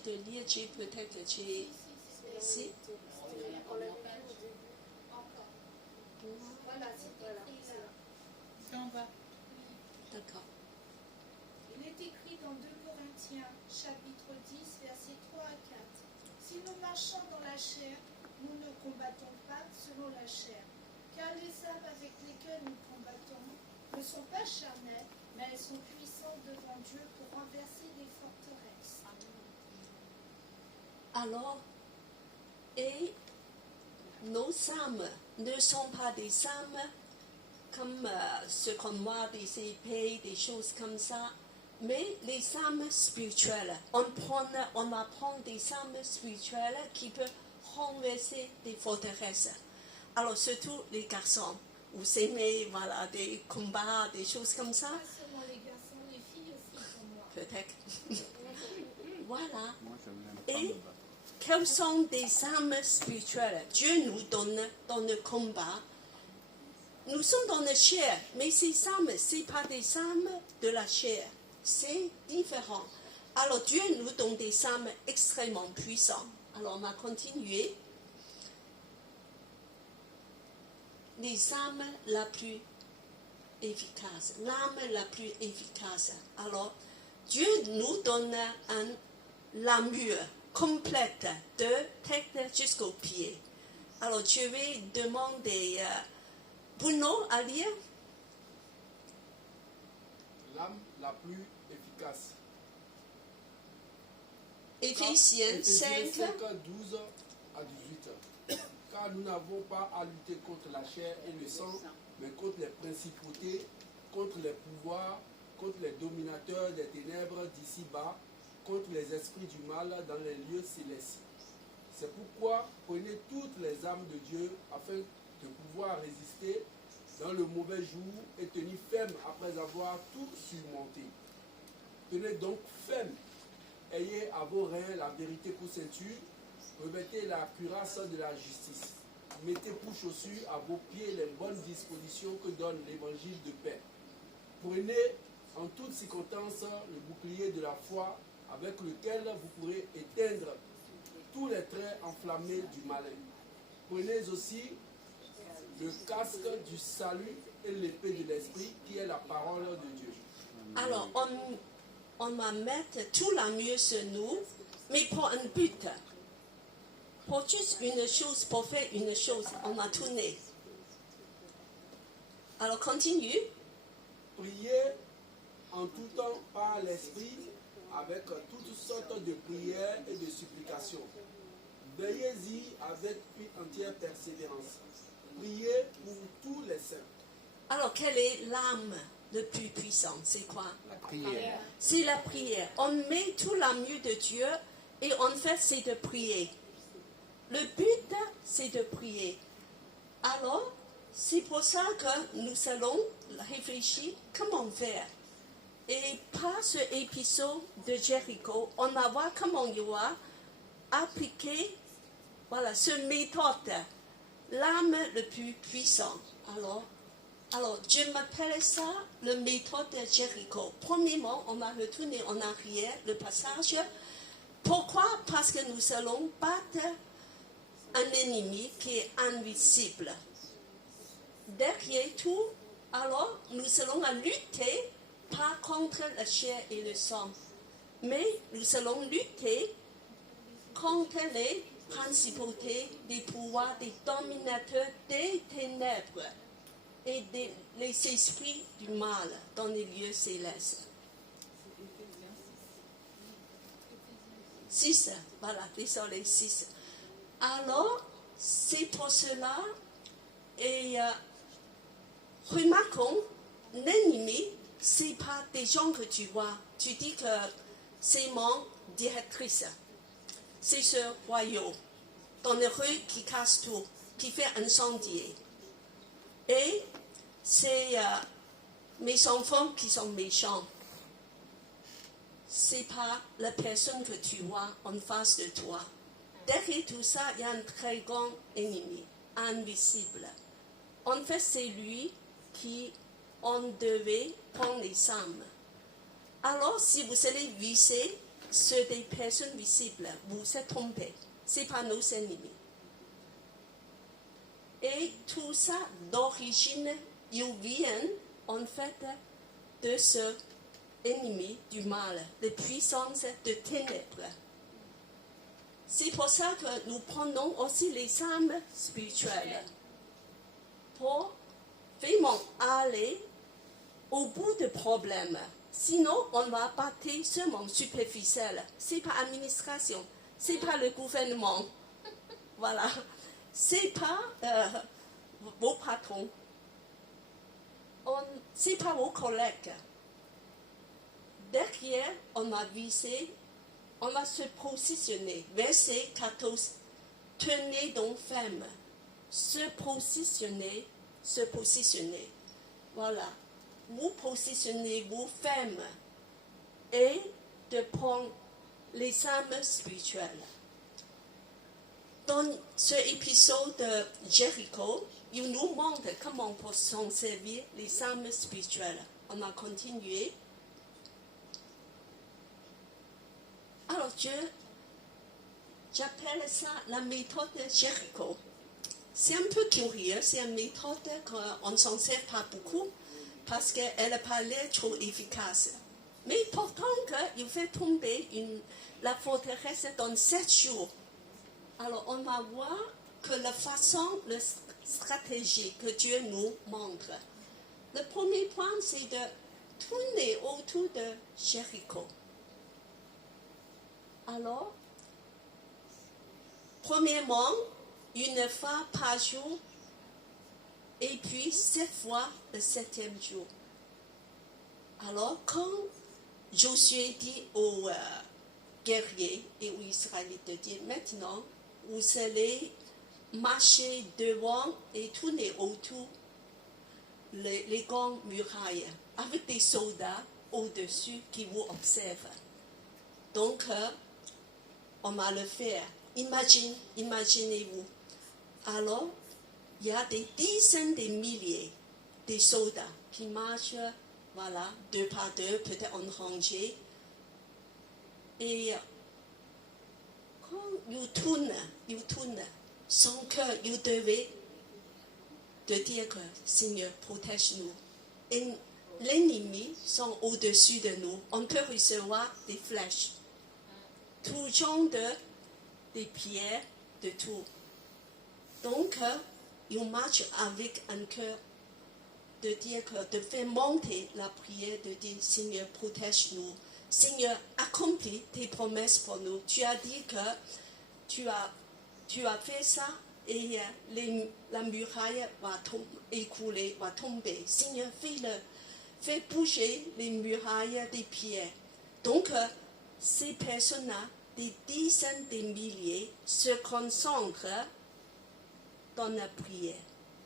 de lire, j'ai peut-être que j'ai... Si? Voilà, c'est là. C'est en bas. D'accord. Il est écrit dans 2 Corinthiens, chapitre 10, versets 3 à 4. Si nous marchons dans la chair, nous ne combattons pas selon la chair, car les armes avec lesquelles nous combattons ne sont pas charnelles, mais elles sont puissantes devant Dieu pour renverser des forteresses. Alors, et nos armes ne sont pas des armes comme ce qu'on voit, des épées, des choses comme ça, mais les armes spirituelles. On va prendre des armes spirituelles qui peuvent renverser des forteresses. Alors, surtout les garçons, vous aimez des combats, des choses comme ça? Pas seulement les garçons, les filles aussi comme moi. Peut-être. Voilà. Moi, je n'aime pas Et me battre. quelles sont des armes spirituelles? Dieu nous donne dans le combat nous sommes dans la chair, mais ces âmes, ce n'est pas des âmes de la chair. C'est différent. Alors Dieu nous donne des âmes extrêmement puissantes. Alors on va continuer. Les âmes la plus efficace, l'âme la plus efficace. Alors Dieu nous donne l'armure complète de tête jusqu'aux pieds. Alors je vais demander Bruno à lire. L'âme la plus efficace. Éphésiens 5, 12 à 18. Car nous n'avons pas à lutter contre la chair et le sang, mais contre les principautés, contre les pouvoirs, contre les dominateurs des ténèbres d'ici-bas, contre les esprits du mal dans les lieux célestes. C'est pourquoi prenez toutes les armes de Dieu afin de pouvoir résister dans le mauvais jour et tenir ferme après avoir tout surmonté. Tenez donc ferme. Ayez à vos reins la vérité pour ceinture, revêtez la cuirasse de la justice. Mettez pour chaussures à vos pieds les bonnes dispositions que donne l'évangile de paix. Prenez en toutes circonstances le bouclier de la foi avec lequel vous pourrez éteindre tous les traits enflammés du malin. Prenez aussi le casque du salut et l'épée de l'esprit qui est la parole de Dieu. Alors on va mettre tout la mieux sur nous, mais pour un but. Pour juste une chose, pour faire une chose, on va tourner. Alors continue. Priez en tout temps par l'esprit avec toutes sortes de prières et de supplications. Veillez-y avec une entière persévérance. Priez pour tous les saints. Alors quelle est l'âme le plus puissante? C'est quoi? La prière. C'est la prière. On met tout l'amour de Dieu et en fait c'est de prier. Le but c'est de prier. Alors c'est pour ça que nous allons réfléchir comment faire. Et par ce épisode de Jéricho, on va voir comment il va appliquer cette méthode, l'âme le plus puissante. Alors, je m'appelle ça la méthode de Jéricho. Premièrement, on va retourner en arrière le passage. Pourquoi? Parce que nous allons battre un ennemi qui est invisible. Derrière tout, alors, nous allons lutter pas contre la chair et le sang, mais nous allons lutter contre les principautés, des pouvoirs, des dominateurs, des ténèbres et les esprits du mal dans les lieux célestes. 6, voilà, désolé, 6. Alors, c'est pour cela, et remarquons, l'ennemi, ce n'est pas des gens que tu vois. Tu dis que c'est mon directrice. C'est ce royaume, dans les rues qui casse tout, qui fait incendier. Et c'est mes enfants qui sont méchants. Ce n'est pas la personne que tu vois en face de toi. Derrière tout ça, il y a un très grand ennemi, invisible. En fait, c'est lui qui on devait prendre les âmes. Alors, si vous allez viser sur des personnes visibles, vous êtes trompés. Ce n'est pas nos ennemis. Et tout ça, d'origine, ils viennent en fait de ce ennemi du mal, de puissance de ténèbres. C'est pour ça que nous prenons aussi les âmes spirituelles pour vraiment aller au bout du problème. Sinon, on va battre seulement superficiel. Ce n'est pas l'administration, ce n'est pas le gouvernement. Voilà. Ce n'est pas vos patrons. Ce n'est pas vos collègues. Derrière, on va viser, on va se positionner. Verset 14. Tenez donc ferme. Se positionner. Voilà. Vous positionnez-vous ferme et de prendre les âmes spirituelles. Dans ce épisode de Jéricho, il nous montre comment on peut s'en servir les armes spirituelles. On a continué. Alors j'appelle ça la méthode Jéricho. C'est un peu curieux, c'est une méthode qu'on ne s'en sert pas beaucoup parce qu'elle n'a pas l'air trop efficace. Mais pourtant, il fait tomber la forteresse dans 7 jours. Alors on va voir que la stratégie que Dieu nous montre. Le premier point, c'est de tourner autour de Jéricho. Alors, premièrement, une fois par jour, et puis 7 fois le 7e jour. Alors, quand Josué dit aux guerriers et aux Israélites de dire, maintenant, vous allez marcher devant et tourner autour les grandes murailles avec des soldats au-dessus qui vous observent. Donc, on va le faire. Imaginez-vous. Alors, il y a des dizaines de milliers de soldats qui marchent, voilà, 2 par 2, peut-être en rangée. Et quand ils tournent, sans cœur, ils devaient de dire que Seigneur, protège-nous. Et l'ennemi sont au-dessus de nous. On peut recevoir des flèches, tout genre des pierres, de tout. Donc, ils marchent avec un cœur de dire que, de faire monter la prière, de dire Seigneur, protège-nous. Seigneur, accomplis tes promesses pour nous. Tu as dit que tu as fait ça et la muraille va écouler, va tomber. Seigneur, fais bouger les murailles des pierres. Donc, ces personnes-là, des dizaines de milliers, se concentrent dans la prière.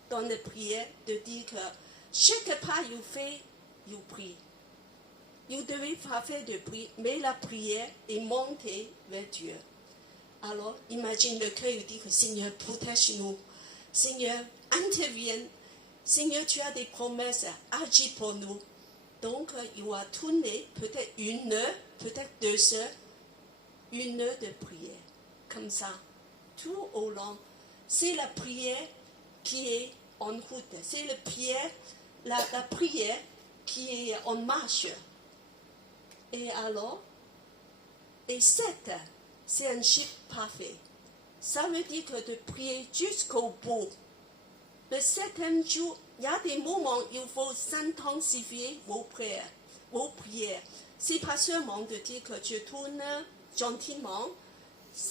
Dans la prière, de dire que chaque pas qu'il fait, il prie. Il ne devait pas faire de prière, mais la prière est montée vers Dieu. Alors, imagine le cœur, il dit que Seigneur, protège-nous. Seigneur, interviens. Seigneur, tu as des promesses, agis pour nous. Donc, il va tourner peut-être 1 heure, peut-être 2 heures, 1 heure de prière. Comme ça, tout au long. C'est la prière qui est en route. C'est la prière qui est en marche. Et alors, et 7, c'est un chiffre parfait. Ça veut dire que de prier jusqu'au bout. Le 7e jour, il y a des moments où il faut s'intensifier vos prières. C'est pas seulement de dire que tu tournes gentiment.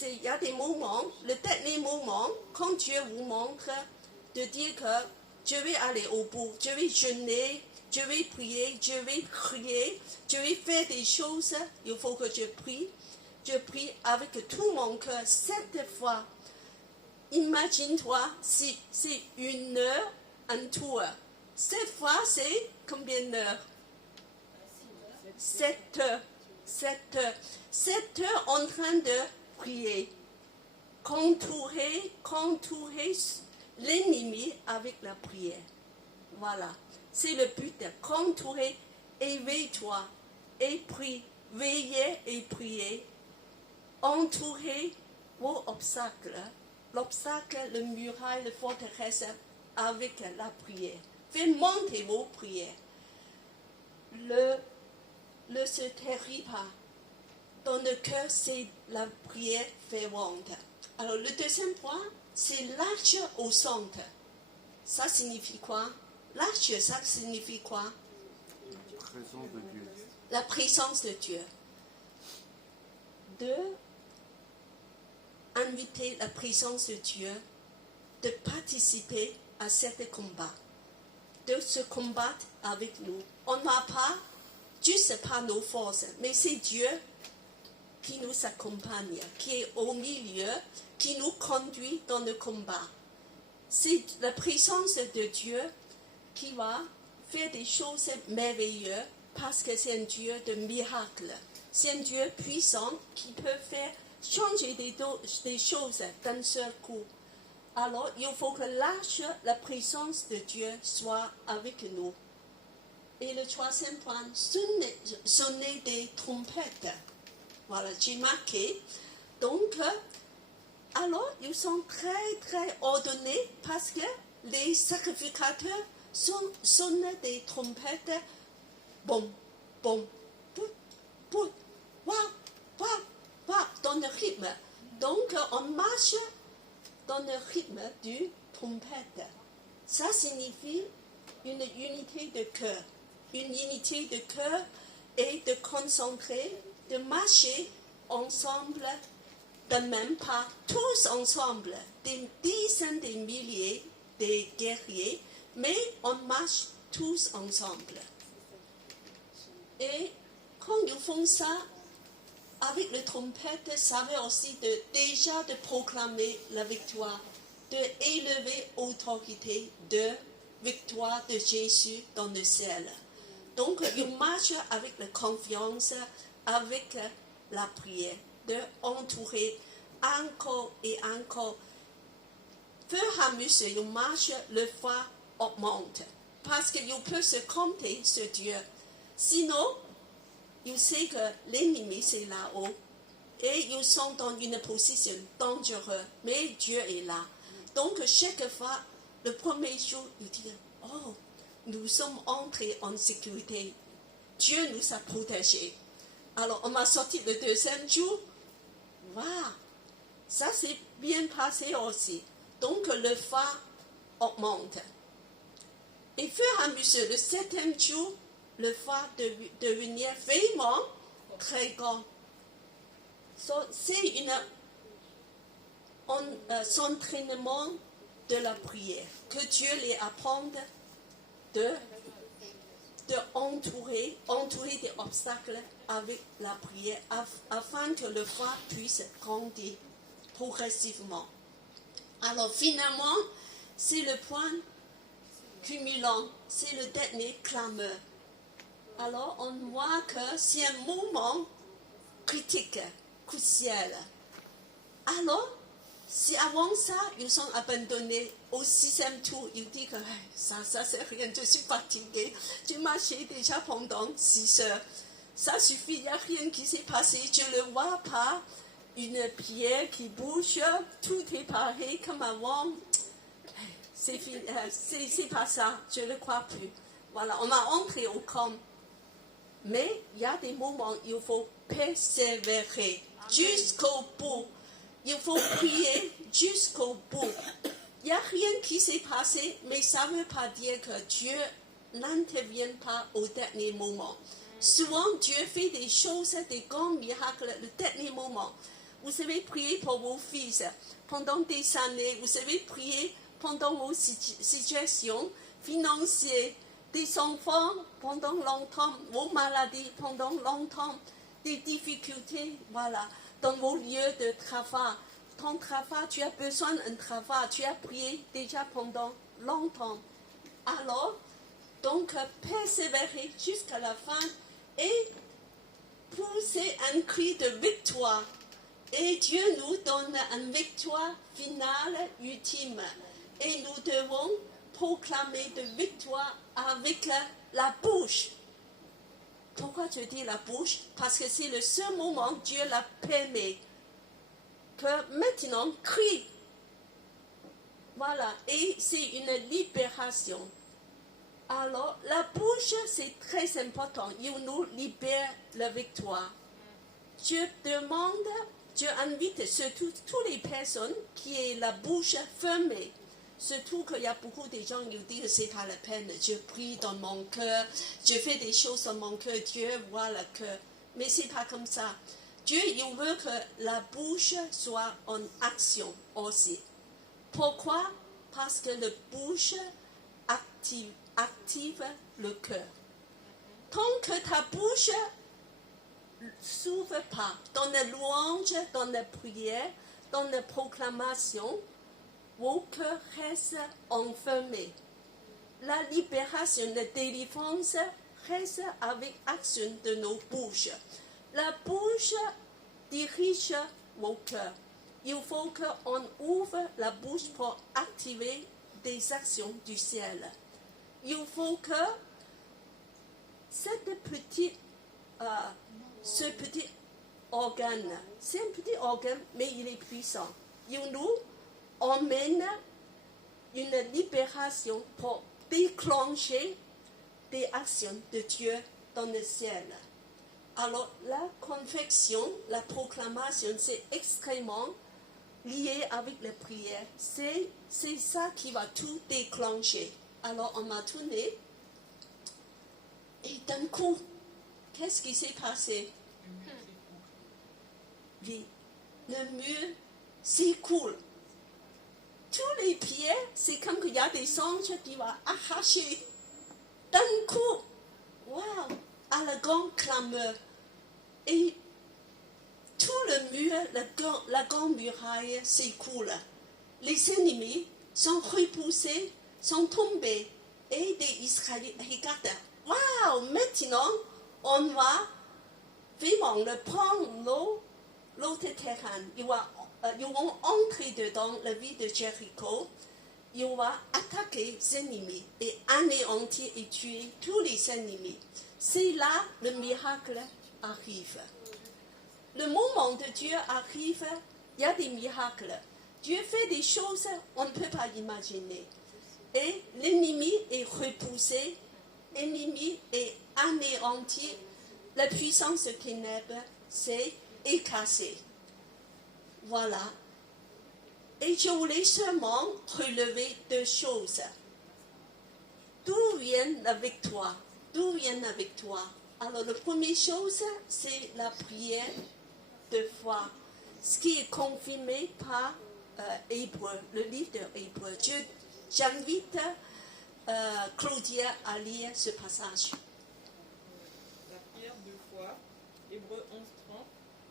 Il y a des moments, le dernier moment, quand Dieu vous montre, de dire que je vais aller au bout, je vais jeûner, je vais prier, je vais crier, je vais faire des choses, il faut que je prie. Je prie avec tout mon cœur 7 fois. Imagine-toi, si c'est 1 heure, un tour. 7 fois, c'est combien d'heures? 7 heures. 7 heures. 7 heures en train de prier. Contourer l'ennemi avec la prière. Voilà. C'est le but de contourer. Éveille-toi et prie. Veillez et priez. Entourez vos obstacles. L'obstacle, le muraille, la forteresse avec la prière. Faites monter vos prières. Le se territ pas. Dans le cœur, c'est la prière fervente. Alors, le deuxième point, c'est l'arche au centre. Ça signifie quoi? L'arche, ça signifie quoi? La présence de Dieu. La présence de Dieu. De inviter la présence de Dieu, de participer à ce combat, de se combattre avec nous. On ne va pas juste par nos forces, mais c'est Dieu qui nous accompagne, qui est au milieu, qui nous conduit dans le combat. C'est la présence de Dieu qui va faire des choses merveilleuses parce que c'est un Dieu de miracles. C'est un Dieu puissant qui peut faire changer des choses d'un seul coup. Alors, il faut que la présence de Dieu soit avec nous. Et le troisième point, sonner des trompettes. Voilà, j'ai marqué. Donc, alors, ils sont très, très ordonnés parce que les sacrificateurs sonnent des trompettes. Bon, bon, pout, pout, waouh, waouh, waouh, dans le rythme. Donc, on marche dans le rythme du trompette. Ça signifie une unité de cœur. Une unité de cœur et de concentrer, de marcher ensemble d'un même pas, tous ensemble, des dizaines de milliers de guerriers, mais on marche tous ensemble. Et quand ils font ça, avec le trompette, ça veut aussi déjà de proclamer la victoire, d'élever l'autorité de victoire de Jésus dans le ciel. Donc, ils marchent avec la confiance, avec la prière, d'entourer encore et encore. Fur et à mesure, ils marchent, le foi augmente. Parce qu'ils peuvent se compter sur Dieu. Sinon, ils savent que l'ennemi, c'est là-haut. Et ils sont dans une position dangereuse. Mais Dieu est là. Donc, chaque fois, le premier jour, ils disent, oh, nous sommes entrés en sécurité. Dieu nous a protégés. Alors, on m'a sorti le deuxième jour. Waouh! Ça s'est bien passé aussi. Donc, le foi augmente. Et fur et à mesure, le septième jour, le foi devenir vraiment très grand. C'est un entraînement de la prière. Que Dieu les apprenne de entourer des obstacles avec la prière afin que le foi puisse grandir progressivement. Alors finalement, c'est le point cumulant, c'est le dernier clameur. Alors on voit que c'est un moment critique, crucial. Alors, si avant ça, ils sont abandonnés au sixième tour, ils disent que ça c'est rien, je suis fatigué. J'ai marché déjà pendant 6 heures. Ça suffit, il n'y a rien qui s'est passé. Je ne le vois pas. Une pierre qui bouge, tout est pareil comme avant. C'est pas ça, je ne le crois plus. Voilà, on va entrer au camp. Mais il y a des moments, il faut persévérer jusqu'au bout. Il faut prier jusqu'au bout. Il n'y a rien qui s'est passé, mais ça ne veut pas dire que Dieu n'intervient pas au dernier moment. Souvent, Dieu fait des choses, des grands miracles, le dernier moment. Vous savez prier pour vos fils pendant des années. Vous savez prier pendant vos situations financières, des enfants pendant longtemps, vos maladies pendant longtemps, des difficultés, voilà, dans vos lieux de travail. Ton travail, tu as besoin d'un travail, tu as prié déjà pendant longtemps. Alors, donc, persévérer jusqu'à la fin et pousser un cri de victoire. Et Dieu nous donne une victoire finale, ultime. Et nous devons proclamer de victoire avec la bouche. Pourquoi je dis la bouche? Parce que c'est le seul moment où Dieu l'a permis. Que maintenant, crie. Voilà, et c'est une libération. Alors, la bouche, c'est très important. Il nous libère la victoire. Dieu demande, Dieu invite surtout toutes les personnes qui ont la bouche fermée. Surtout qu'il y a beaucoup de gens qui disent que ce n'est pas la peine. Je prie dans mon cœur, je fais des choses dans mon cœur, Dieu voit le cœur. Mais ce n'est pas comme ça. Dieu, il veut que la bouche soit en action aussi. Pourquoi? Parce que la bouche active le cœur. Tant que ta bouche ne s'ouvre pas dans la louange, dans la prière, dans la proclamation, vos cœurs restent enfermés. La libération, la délivrance reste avec l'action de nos bouches. La bouche dirige vos cœurs. il faut qu'on ouvre la bouche pour activer des actions du ciel. Il faut que ce petit organe, c'est un petit organe, mais il est puissant. Il nous emmène une libération pour déclencher des actions de Dieu dans le ciel. Alors, la confession, la proclamation, c'est extrêmement lié avec la prière. C'est ça qui va tout déclencher. Alors, on m'a tourné. Et d'un coup, qu'est-ce qui s'est passé? Oui, le mur s'écoule. Tous les pieds, c'est comme qu'il y a des anges qui vont arracher. D'un coup, waouh, à la grande clameur. Et tout le mur, la grande muraille s'écoule. Les ennemis sont repoussés, sont tombés. Et des Israélites regardent. Waouh, maintenant, on va vraiment le prendre l'autre terrain. Ils vont entrer dedans la ville de Jéricho. Ils vont attaquer les ennemis et anéantir et tuer tous les ennemis. C'est là le miracle arrive. Le moment de Dieu arrive, il y a des miracles. Dieu fait des choses qu'on ne peut pas imaginer. Et l'ennemi est repoussé, l'ennemi est anéanti, la puissance des ténèbres s'est cassée. Voilà. Et je voulais seulement relever deux choses. D'où vient la victoire? D'où vient la victoire? Alors, la première chose, c'est la prière de foi, ce qui est confirmé par Hébreu, le livre de Hébreu. J'invite Claudia à lire ce passage. La prière de foi, Hébreu 11:30,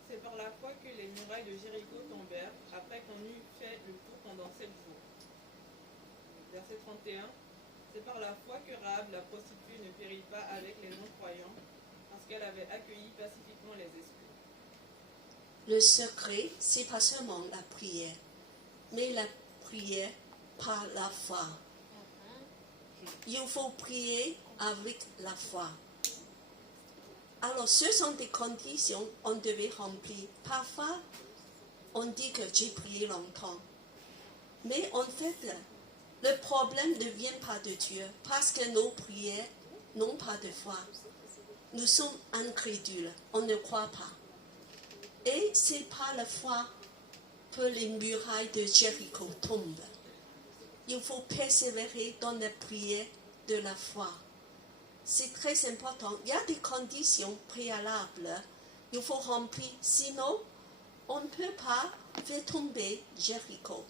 c'est par la foi que les murailles de Jéricho tombèrent, après qu'on eut fait le tour pendant 7 jours. Verset 31, c'est par la foi que Rahab, la prostituée, ne périt pas avec les non-croyants, parce qu'elle avait accueilli pacifiquement les esprits. Le secret, c'est pas seulement la prière, mais la prière par la foi. Il faut prier avec la foi. Alors, ce sont des conditions qu'on devait remplir. Parfois, on dit que j'ai prié longtemps. Mais en fait, le problème ne vient pas de Dieu, parce que nos prières n'ont pas de foi. Nous sommes incrédules, on ne croit pas. Et c'est par la foi que les murailles de Jéricho tombent. Il faut persévérer dans la prière de la foi. C'est très important. Il y a des conditions préalables. Il faut remplir. Sinon, on ne peut pas faire tomber Jéricho.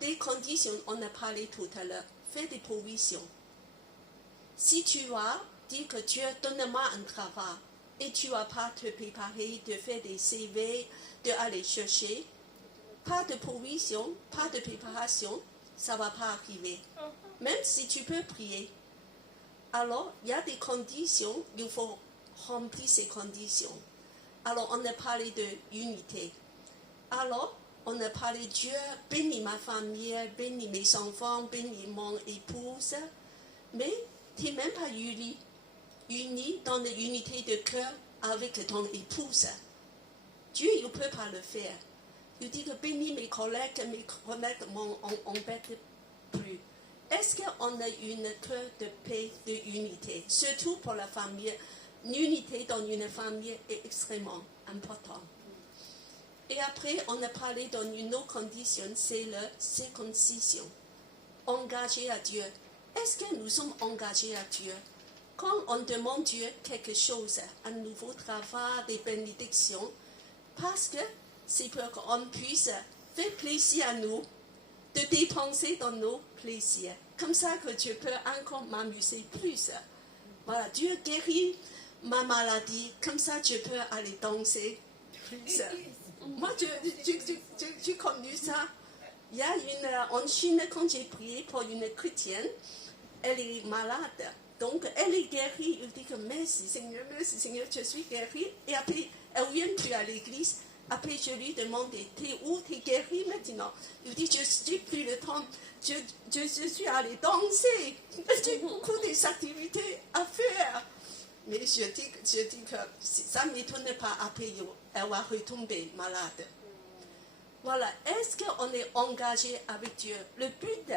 Des conditions, on a parlé tout à l'heure. Fais des provisions. Si tu vas dire que Dieu donne-moi un travail et tu ne vas pas te préparer de faire des CV, d'aller chercher, pas de provision, pas de préparation, ça ne va pas arriver. Même si tu peux prier. Alors, il y a des conditions, il faut remplir ces conditions. Alors, on a parlé de unité. Alors, on a parlé de Dieu, bénis ma famille, bénis mes enfants, bénis mon épouse. Mais tu n'es même pas uni dans l'unité de cœur avec ton épouse. Dieu, il ne peut pas le faire. Il dit que bénis mes collègues m'embêtent plus. Est-ce qu'on a une cœur de paix, de unité? Surtout pour la famille. L'unité dans une famille est extrêmement importante. Et après, on a parlé dans une autre condition, c'est la circoncision. Engagé à Dieu. Est-ce que nous sommes engagés à Dieu? Quand on demande à Dieu quelque chose, un nouveau travail, des bénédictions, parce que c'est pour qu'on puisse faire plaisir à nous, de dépenser dans nos plaisirs. Comme ça que Dieu peut encore m'amuser plus. Voilà, Dieu guérit ma maladie, comme ça je peux aller danser plus. Moi, j'ai connu ça. Il y a en Chine, quand j'ai prié pour une chrétienne, elle est malade. Donc, elle est guérie. Elle dit que merci Seigneur, je suis guérie. Et après, elle ne vient plus à l'église. Après, je lui demandais, t'es où, t'es guéri maintenant? Il dit, je n'ai plus le temps, je suis allé danser, j'ai beaucoup d'activités à faire. Mais je dis que ça ne m'étonne pas, après, elle va retomber malade. Voilà, est-ce qu'on est engagé avec Dieu? Le but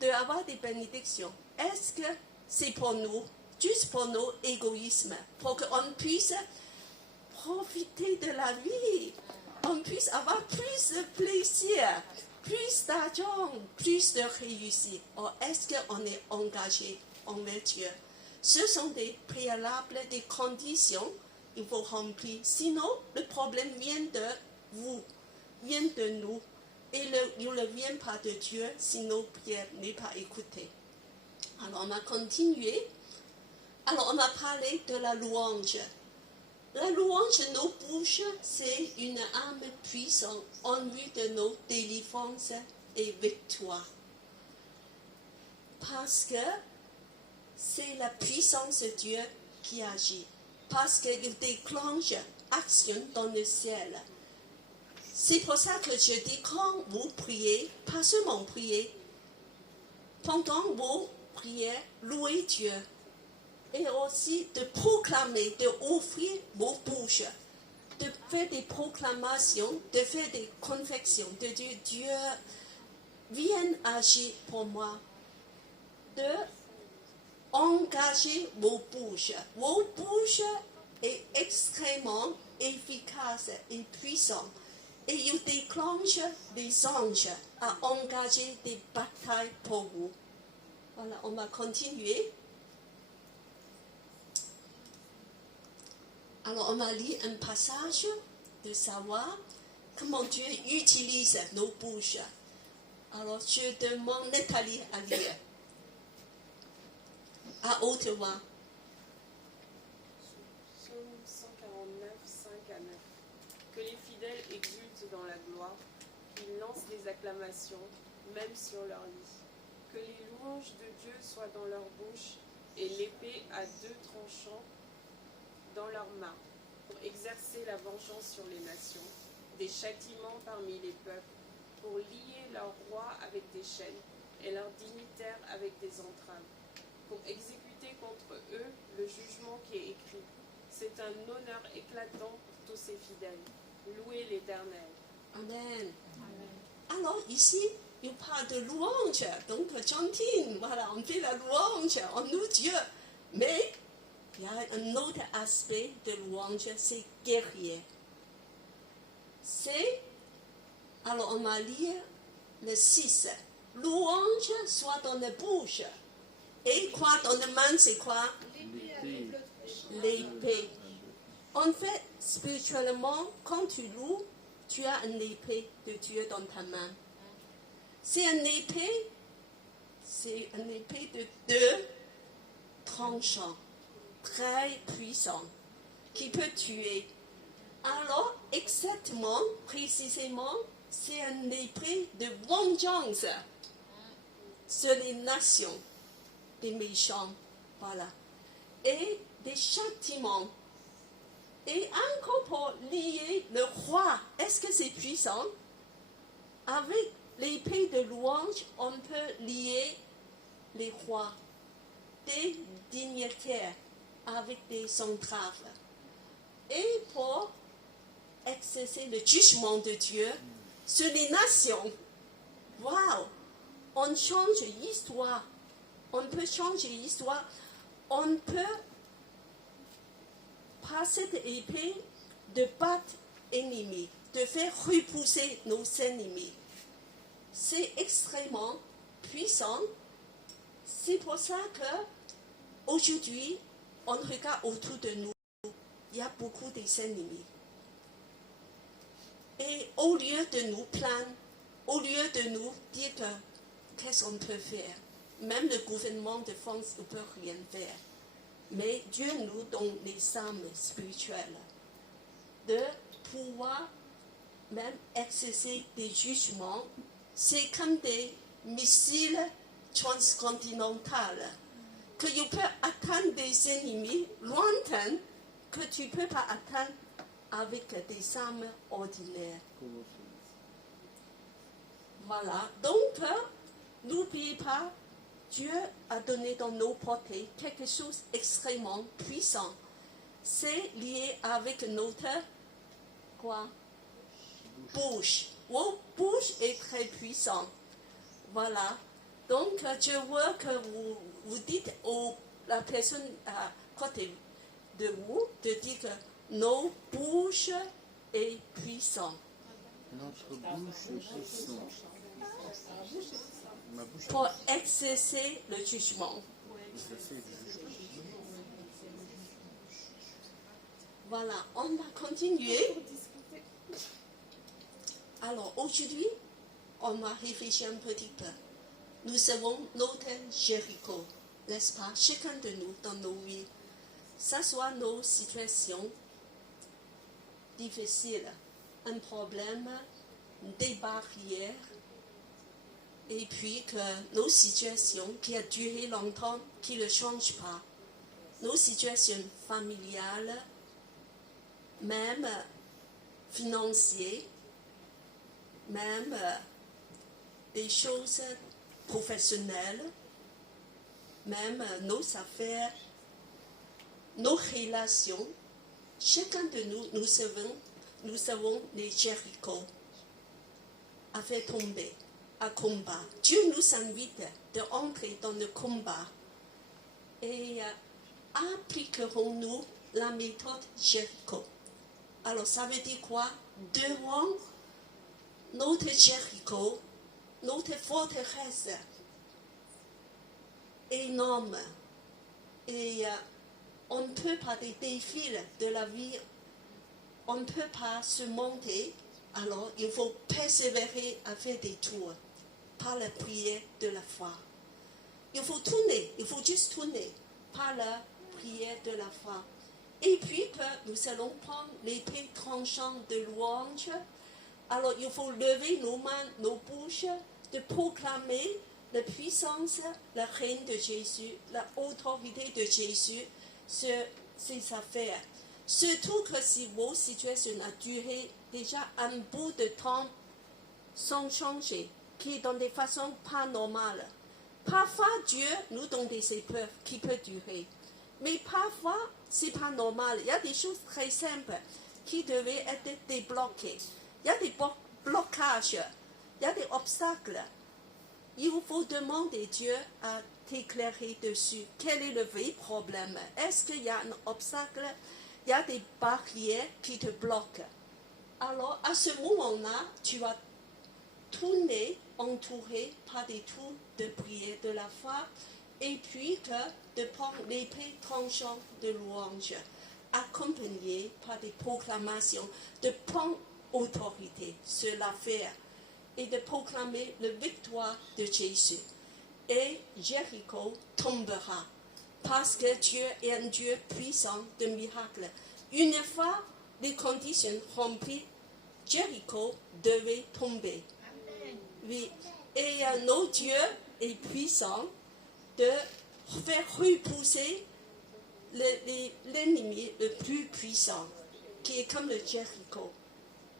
d'avoir des bénédictions, est-ce que c'est pour nous, juste pour nos égoïsmes, pour qu'on puisse profiter de la vie, on puisse avoir plus de plaisir, plus d'argent, plus de réussite? Ou est-ce qu'on est engagé envers Dieu? Ce sont des préalables, des conditions qu'il faut remplir. Sinon, le problème vient de vous, vient de nous. Et il ne vient pas de Dieu si nos prières n'est pas écoutées. Alors, on a continué. Alors, on a parlé de la louange. La louange de nos bouches, c'est une arme puissante en vue de nos délivrances et victoires. Parce que c'est la puissance de Dieu qui agit. Parce qu'il déclenche action dans le ciel. C'est pour ça que je dis, quand vous priez, pas seulement prier, pendant vous priez, louez Dieu. Et aussi de proclamer, d'offrir vos bouches, de faire des proclamations, de faire des confessions, de dire Dieu, viens agir pour moi, de engager vos bouches. Vos bouches est extrêmement efficace et puissant. Et il déclenche des anges à engager des batailles pour vous. Voilà, on va continuer. Alors, on va lire un passage de savoir comment Dieu utilise nos bouches. Alors, je demande Nathalie à lire. À haute voix. Psaume 149, 5 à 9. Que les fidèles exultent dans la gloire, qu'ils lancent des acclamations, même sur leur lit. Que les louanges de Dieu soient dans leur bouche et l'épée à deux tranchants dans leurs mains, pour exercer la vengeance sur les nations, des châtiments parmi les peuples, pour lier leurs rois avec des chaînes et leurs dignitaires avec des entraves, pour exécuter contre eux le jugement qui est écrit. C'est un honneur éclatant pour tous ses fidèles. Louez l'Éternel. Amen. Amen. Alors ici, il parle de louange, donc chantine, voilà, on fait la louange, on loue Dieu. Mais il y a un autre aspect de louange, c'est guerrier. C'est, alors on va lire le 6. Louange soit dans la bouche. Et quoi dans la main, c'est quoi? L'épée. En fait, spirituellement, quand tu loues, tu as une épée de Dieu dans ta main. C'est une épée de deux tranchants, très puissant, qui peut tuer. Alors, exactement, précisément, c'est une épée de vengeance sur les nations, des méchants, voilà, et des châtiments. Et encore pour lier le roi, est-ce que c'est puissant? Avec l'épée de louange, on peut lier les rois, des dignitaires, avec des entraves. Et pour exercer le jugement de Dieu sur les nations, waouh, on change l'histoire. On peut changer l'histoire. On peut, par cette épée, de battre ennemis, de faire repousser nos ennemis. C'est extrêmement puissant. C'est pour ça qu'aujourd'hui, on regarde autour de nous, il y a beaucoup d'ennemis. Et au lieu de nous plaindre, au lieu de nous dire qu'est-ce qu'on peut faire, même le gouvernement de France ne peut rien faire. Mais Dieu nous donne les armes spirituelles de pouvoir même exercer des jugements. C'est comme des missiles transcontinentaux que tu peux atteindre des ennemis lointains que tu ne peux pas atteindre avec des âmes ordinaires. Voilà. Donc, n'oubliez pas, Dieu a donné dans nos portées quelque chose d'extrêmement puissant. C'est lié avec notre quoi? Bouche. Votre bouche est très puissante. Voilà. Donc, je veux que vous dites à la personne à côté de vous de dire que nos bouches est puissante. Notre bouche est puissante. Ma bouche est Pour exercer le jugement. Voilà, on va continuer. Alors aujourd'hui, on va réfléchir un petit peu. Nous avons notre Jéricho, n'est-ce pas? Chacun de nous dans nos vies, ça soit nos situations difficiles, un problème, des barrières, et puis que nos situations qui ont duré longtemps, qui ne changent pas, nos situations familiales, même financières, même des choses professionnelles, même nos affaires, nos relations. Chacun de nous, nous savons les Jéricho à faire tomber, à combat. Dieu nous invite d'entrer dans le combat. Et appliquerons-nous la méthode Jéricho? Alors ça veut dire quoi? Devant notre Jéricho, notre forteresse énorme, et on ne peut pas, des défis de la vie, on ne peut pas se monter, alors il faut persévérer à faire des tours par la prière de la foi. Il faut tourner, il faut juste tourner par la prière de la foi. Et puis que nous allons prendre l'épée tranchante de louange. Alors il faut lever nos mains, nos bouches, de proclamer la puissance, la règne de Jésus, l'autorité de Jésus sur ses affaires. Surtout que si vos situations ont duré déjà un bout de temps sans changer, qui est dans des façons pas normales. Parfois Dieu nous donne des épreuves qui peuvent durer. Mais parfois, c'est pas normal. Il y a des choses très simples qui devaient être débloquées. Il y a des blocages, il y a des obstacles. Il faut demander Dieu à t'éclairer dessus. Quel est le vrai problème? Est-ce qu'il y a un obstacle? Il y a des barrières qui te bloquent. Alors, à ce moment-là, tu vas tourner, entouré par des tours de prière de la foi, et puis de prendre l'épée tranchante de louange, accompagné par des proclamations, de prendre autorité sur l'affaire et de proclamer la victoire de Jésus. Et Jéricho tombera, parce que Dieu est un Dieu puissant de miracles. Une fois les conditions remplies, Jéricho devait tomber. Oui. Et notre Dieu est puissant de faire repousser l'ennemi le plus puissant, qui est comme le Jéricho.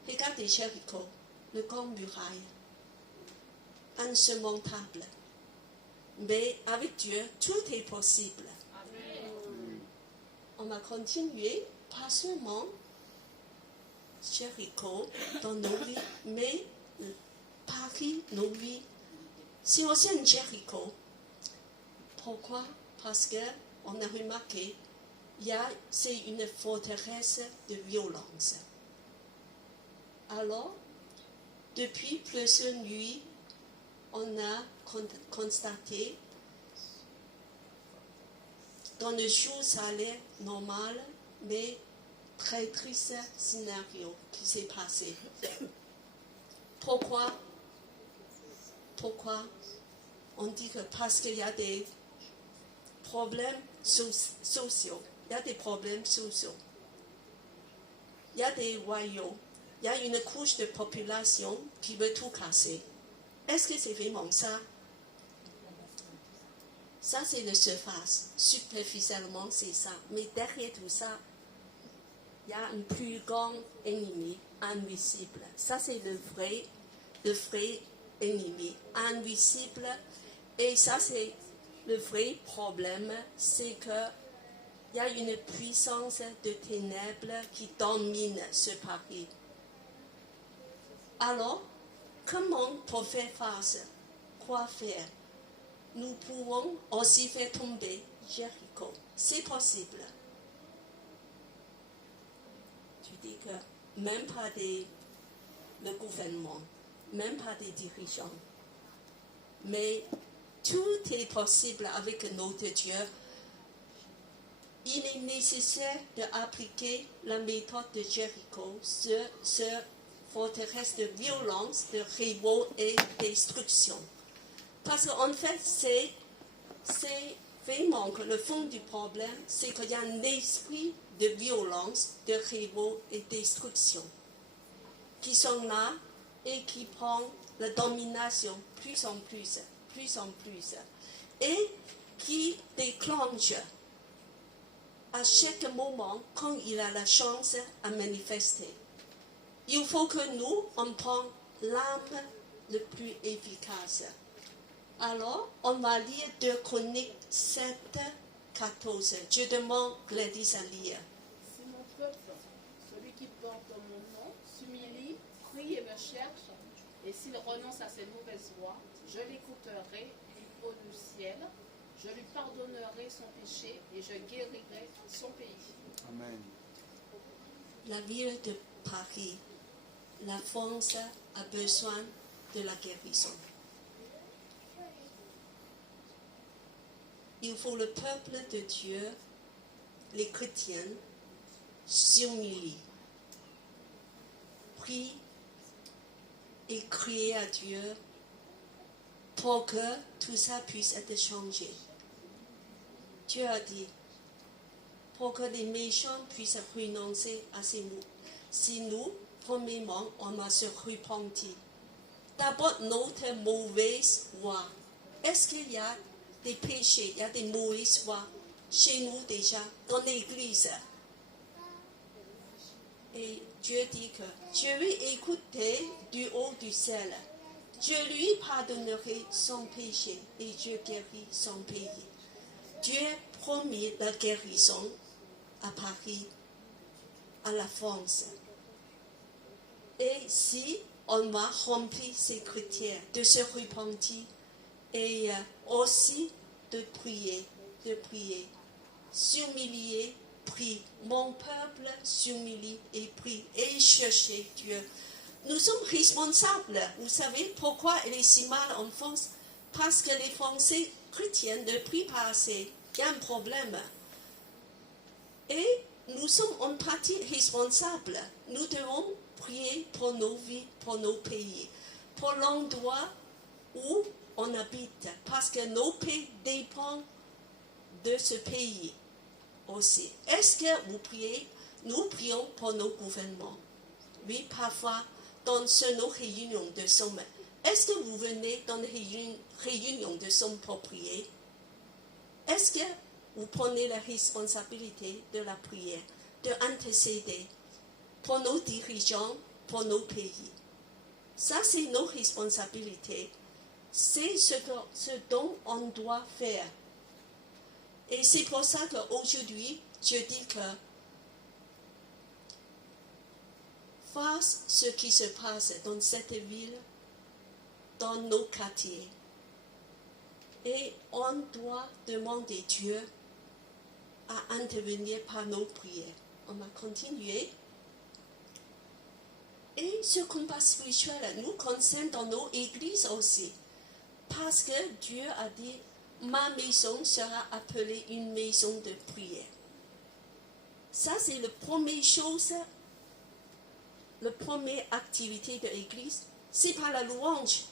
Regardez Jéricho, le grand muraille, insurmontable. Mais avec Dieu, tout est possible. Amen. On va continuer, pas seulement Jéricho dans nos vies, mais Paris, nos vies. C'est aussi un Jéricho. Pourquoi? Parce qu'on a remarqué, c'est une forteresse de violence. Alors, depuis plusieurs nuits, on a constaté, dans le jour ça allait normal, mais très triste scénario qui s'est passé. Pourquoi on dit que parce qu'il y a des problèmes sociaux, il y a des problèmes sociaux, il y a des royaumes, il y a une couche de population qui veut tout casser. Est-ce que c'est vraiment ça? Ça, c'est la surface. Superficiellement, c'est ça. Mais derrière tout ça, il y a un plus grand ennemi, invisible. Ça, c'est le vrai ennemi, invisible. Et ça, c'est le vrai problème, c'est que il y a une puissance de ténèbres qui domine ce Paris. Alors, comment pour faire face? Quoi faire? Nous pouvons aussi faire tomber Jéricho. C'est possible. Tu dis que même pas le gouvernement, même pas des dirigeants, mais tout est possible avec notre Dieu. Il est nécessaire d'appliquer la méthode de Jéricho sur forteresse de violence, de révolte et destruction. Parce qu'en fait, c'est vraiment que le fond du problème, c'est qu'il y a un esprit de violence, de révolte et de destruction qui sont là et qui prend la domination plus en plus, et qui déclenche à chaque moment quand il a la chance à manifester. Il faut que nous, on prenne l'arme le plus efficace. Alors, on va lire 2 Chroniques 7, 14. Je demande Gladys à lire. Si mon peuple, celui qui porte mon nom, s'humilie, prie et me cherche, et s'il renonce à ses mauvaises voies, je l'écouterai du haut du ciel, je lui pardonnerai son péché et je guérirai son pays. Amen. La ville de Paris, la France a besoin de la guérison. Il faut le peuple de Dieu, les chrétiens, s'humilient, prient et crient à Dieu pour que tout ça puisse être changé. Dieu a dit, pour que les méchants puissent renoncer à ces mots. Si nous, premièrement, on va se repentir. D'abord, notre mauvaise voie. Est-ce qu'il y a des péchés, il y a des mauvaises voies chez nous déjà, dans l'église? Et Dieu dit que je vais écouter du haut du ciel. Je lui pardonnerai son péché et je guéris son pays. Dieu promet la guérison à Paris, à la France. Et si on va remplir ces critères de se repentir et aussi de prier, s'humilier, prie. Mon peuple s'humilie et prie et chercher Dieu. Nous sommes responsables. Vous savez pourquoi elle est si mal en France? Parce que les Français chrétiens ne prient pas assez. Il y a un problème. Et nous sommes en partie responsables. Nous devons prier pour nos vies, pour nos pays, pour l'endroit où on habite. Parce que nos pays dépendent de ce pays aussi. Est-ce que vous priez? Nous prions pour nos gouvernements. Oui, parfois, dans nos réunions de somme. Est-ce que vous venez dans les réunions de somme pour prier? Est-ce que vous prenez la responsabilité de la prière, d'intercéder pour nos dirigeants, pour nos pays? Ça, c'est nos responsabilités. C'est ce dont on doit faire. Et c'est pour ça qu'aujourd'hui, je dis que face à ce qui se passe dans cette ville, dans nos quartiers, et on doit demander Dieu à intervenir par nos prières. On va continuer. Et ce combat spirituel nous concerne dans nos églises aussi. Parce que Dieu a dit, ma maison sera appelée une maison de prière. Ça, c'est la première chose, la première activité de l'église. C'est pas la louange,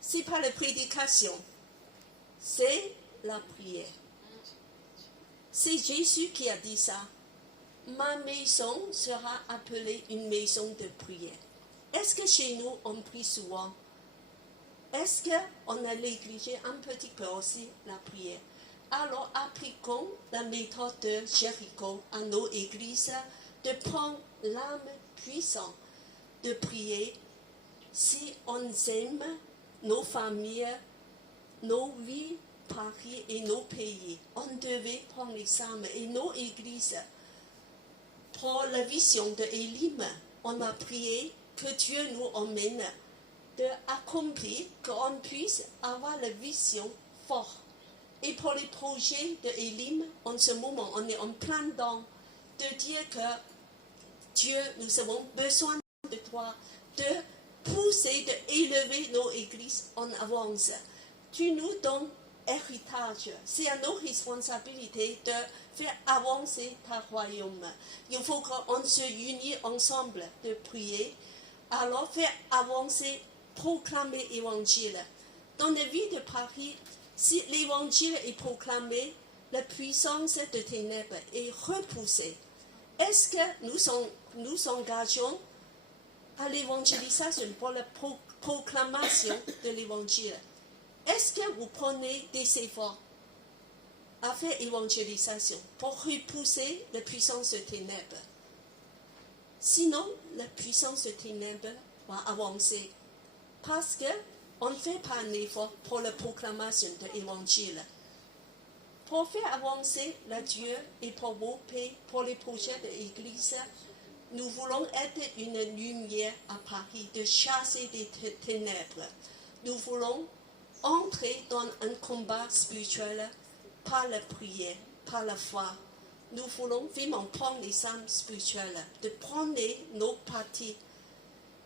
c'est pas la prédication, c'est la prière. C'est Jésus qui a dit ça. Ma maison sera appelée une maison de prière. Est-ce que chez nous, on prie souvent? Est-ce qu'on a négligé un petit peu aussi la prière? Alors, appliquons la méthode de Jéricho à nos églises de prendre l'âme puissante de prier. Si on aime nos familles, nos vies, Paris et nos pays, on devait prendre les âmes et nos églises. Pour la vision de Élim, on a prié que Dieu nous emmène d'accomplir, qu'on puisse avoir la vision forte. Et pour les projets de Élim, en ce moment, on est en plein dedans de dire que Dieu, nous avons besoin de toi, de pousser, d'élever nos églises en avance. Tu nous donnes héritage. C'est à nos responsabilités de faire avancer ta royaume. Il faut qu'on se unisse ensemble de prier, alors faire avancer, proclamer l'évangile. Dans la vie de Paris, si l'évangile est proclamé, la puissance de ténèbres est repoussée. Est-ce que nous engageons à l'évangélisation pour la proclamation de l'évangile? Est-ce que vous prenez des efforts à faire évangélisation pour repousser la puissance de ténèbres? Sinon, la puissance de ténèbres va avancer parce qu'on ne fait pas un effort pour la proclamation de l'évangile. Pour faire avancer la Dieu et pour vos pays, pour les projets de l'Église, nous voulons être une lumière à Paris, de chasser des ténèbres. Nous voulons entrer dans un combat spirituel par la prière, par la foi. Nous voulons vraiment prendre les âmes spirituelles, de prendre nos parties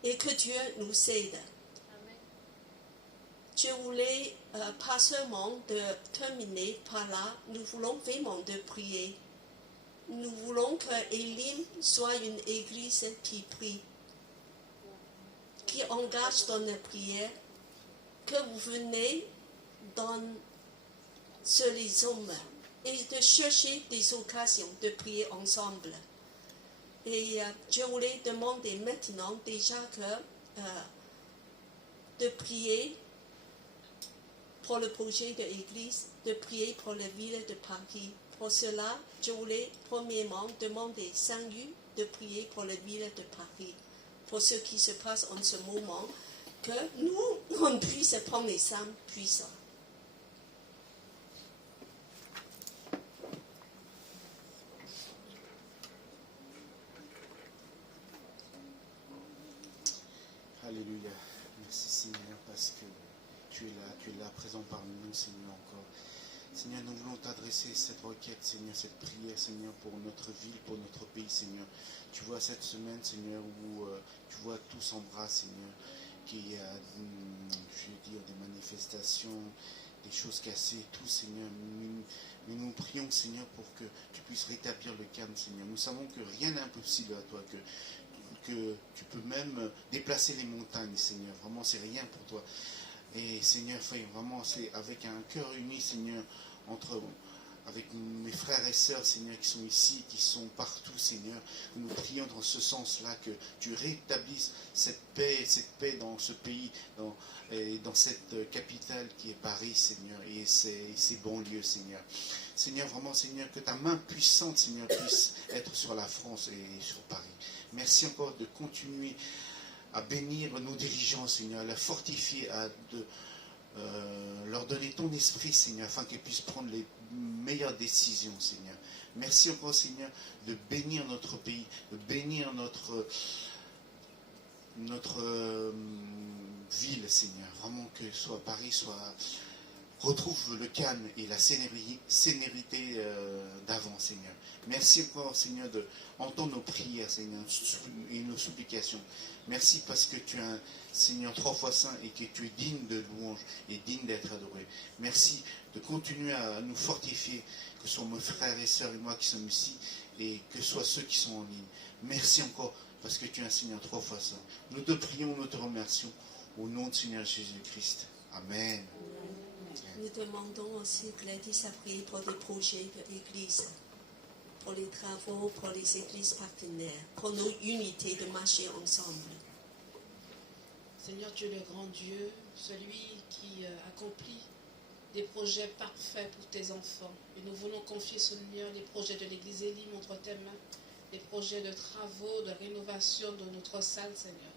et que Dieu nous aide. Amen. Je voulais pas seulement de terminer par là, nous voulons vraiment de prier. Nous voulons que Élim soit une église qui prie, qui engage dans la prière, que vous venez sur les hommes et de chercher des occasions de prier ensemble. Et je voulais demander maintenant déjà de prier pour le projet de l'Église, de prier pour la ville de Paris. Pour cela, je voulais premièrement demander Saint-Louis de prier pour la ville de Paris, pour ce qui se passe en ce moment, que nous, on puisse prendre les âmes puissantes. Alléluia. Merci Seigneur parce que tu es là présent parmi nous Seigneur encore. Seigneur, nous voulons t'adresser cette requête, Seigneur, cette prière, Seigneur, pour notre ville, pour notre pays, Seigneur. Tu vois cette semaine, Seigneur, où tu vois tout s'embrasse, Seigneur, qu'il y a, je veux dire, des manifestations, des choses cassées, tout, Seigneur. Mais nous prions, Seigneur, pour que tu puisses rétablir le calme, Seigneur. Nous savons que rien n'est impossible à toi, que tu peux même déplacer les montagnes, Seigneur. Vraiment, c'est rien pour toi. Et Seigneur, vraiment, c'est avec un cœur uni, Seigneur, avec mes frères et sœurs, Seigneur, qui sont ici, qui sont partout, Seigneur, que nous prions dans ce sens-là, que tu rétablisses cette paix dans ce pays, dans cette capitale qui est Paris, Seigneur, et ces banlieues, Seigneur. Seigneur, vraiment, Seigneur, que ta main puissante, Seigneur, puisse être sur la France et sur Paris. Merci encore de continuer à bénir nos dirigeants, Seigneur, à les fortifier, à leur donner ton esprit, Seigneur, afin qu'ils puissent prendre les meilleures décisions, Seigneur. Merci encore, Seigneur, de bénir notre pays, de bénir notre ville, Seigneur. Vraiment que soit Paris retrouve le calme et la sénérité d'avant, Seigneur. Merci encore, Seigneur, d'entendre nos prières, Seigneur, et nos supplications. Merci parce que tu es un Seigneur 3 fois saint et que tu es digne de louange et digne d'être adoré. Merci de continuer à nous fortifier, que ce soit mes frères et sœurs et moi qui sommes ici, et que ce soit ceux qui sont en ligne. Merci encore parce que tu es un Seigneur 3 fois saint. Nous te prions, nous te remercions au nom de Seigneur Jésus-Christ. Amen. Nous demandons aussi Gladys à prier pour des projets de l'Église, pour les travaux, pour les églises partenaires, pour nos unités de marcher ensemble. Seigneur, tu es le grand Dieu, celui qui accomplit des projets parfaits pour tes enfants. Et nous voulons confier, Seigneur, les projets de l'Église Élim entre tes mains. des projets de travaux, de rénovation de notre salle, Seigneur.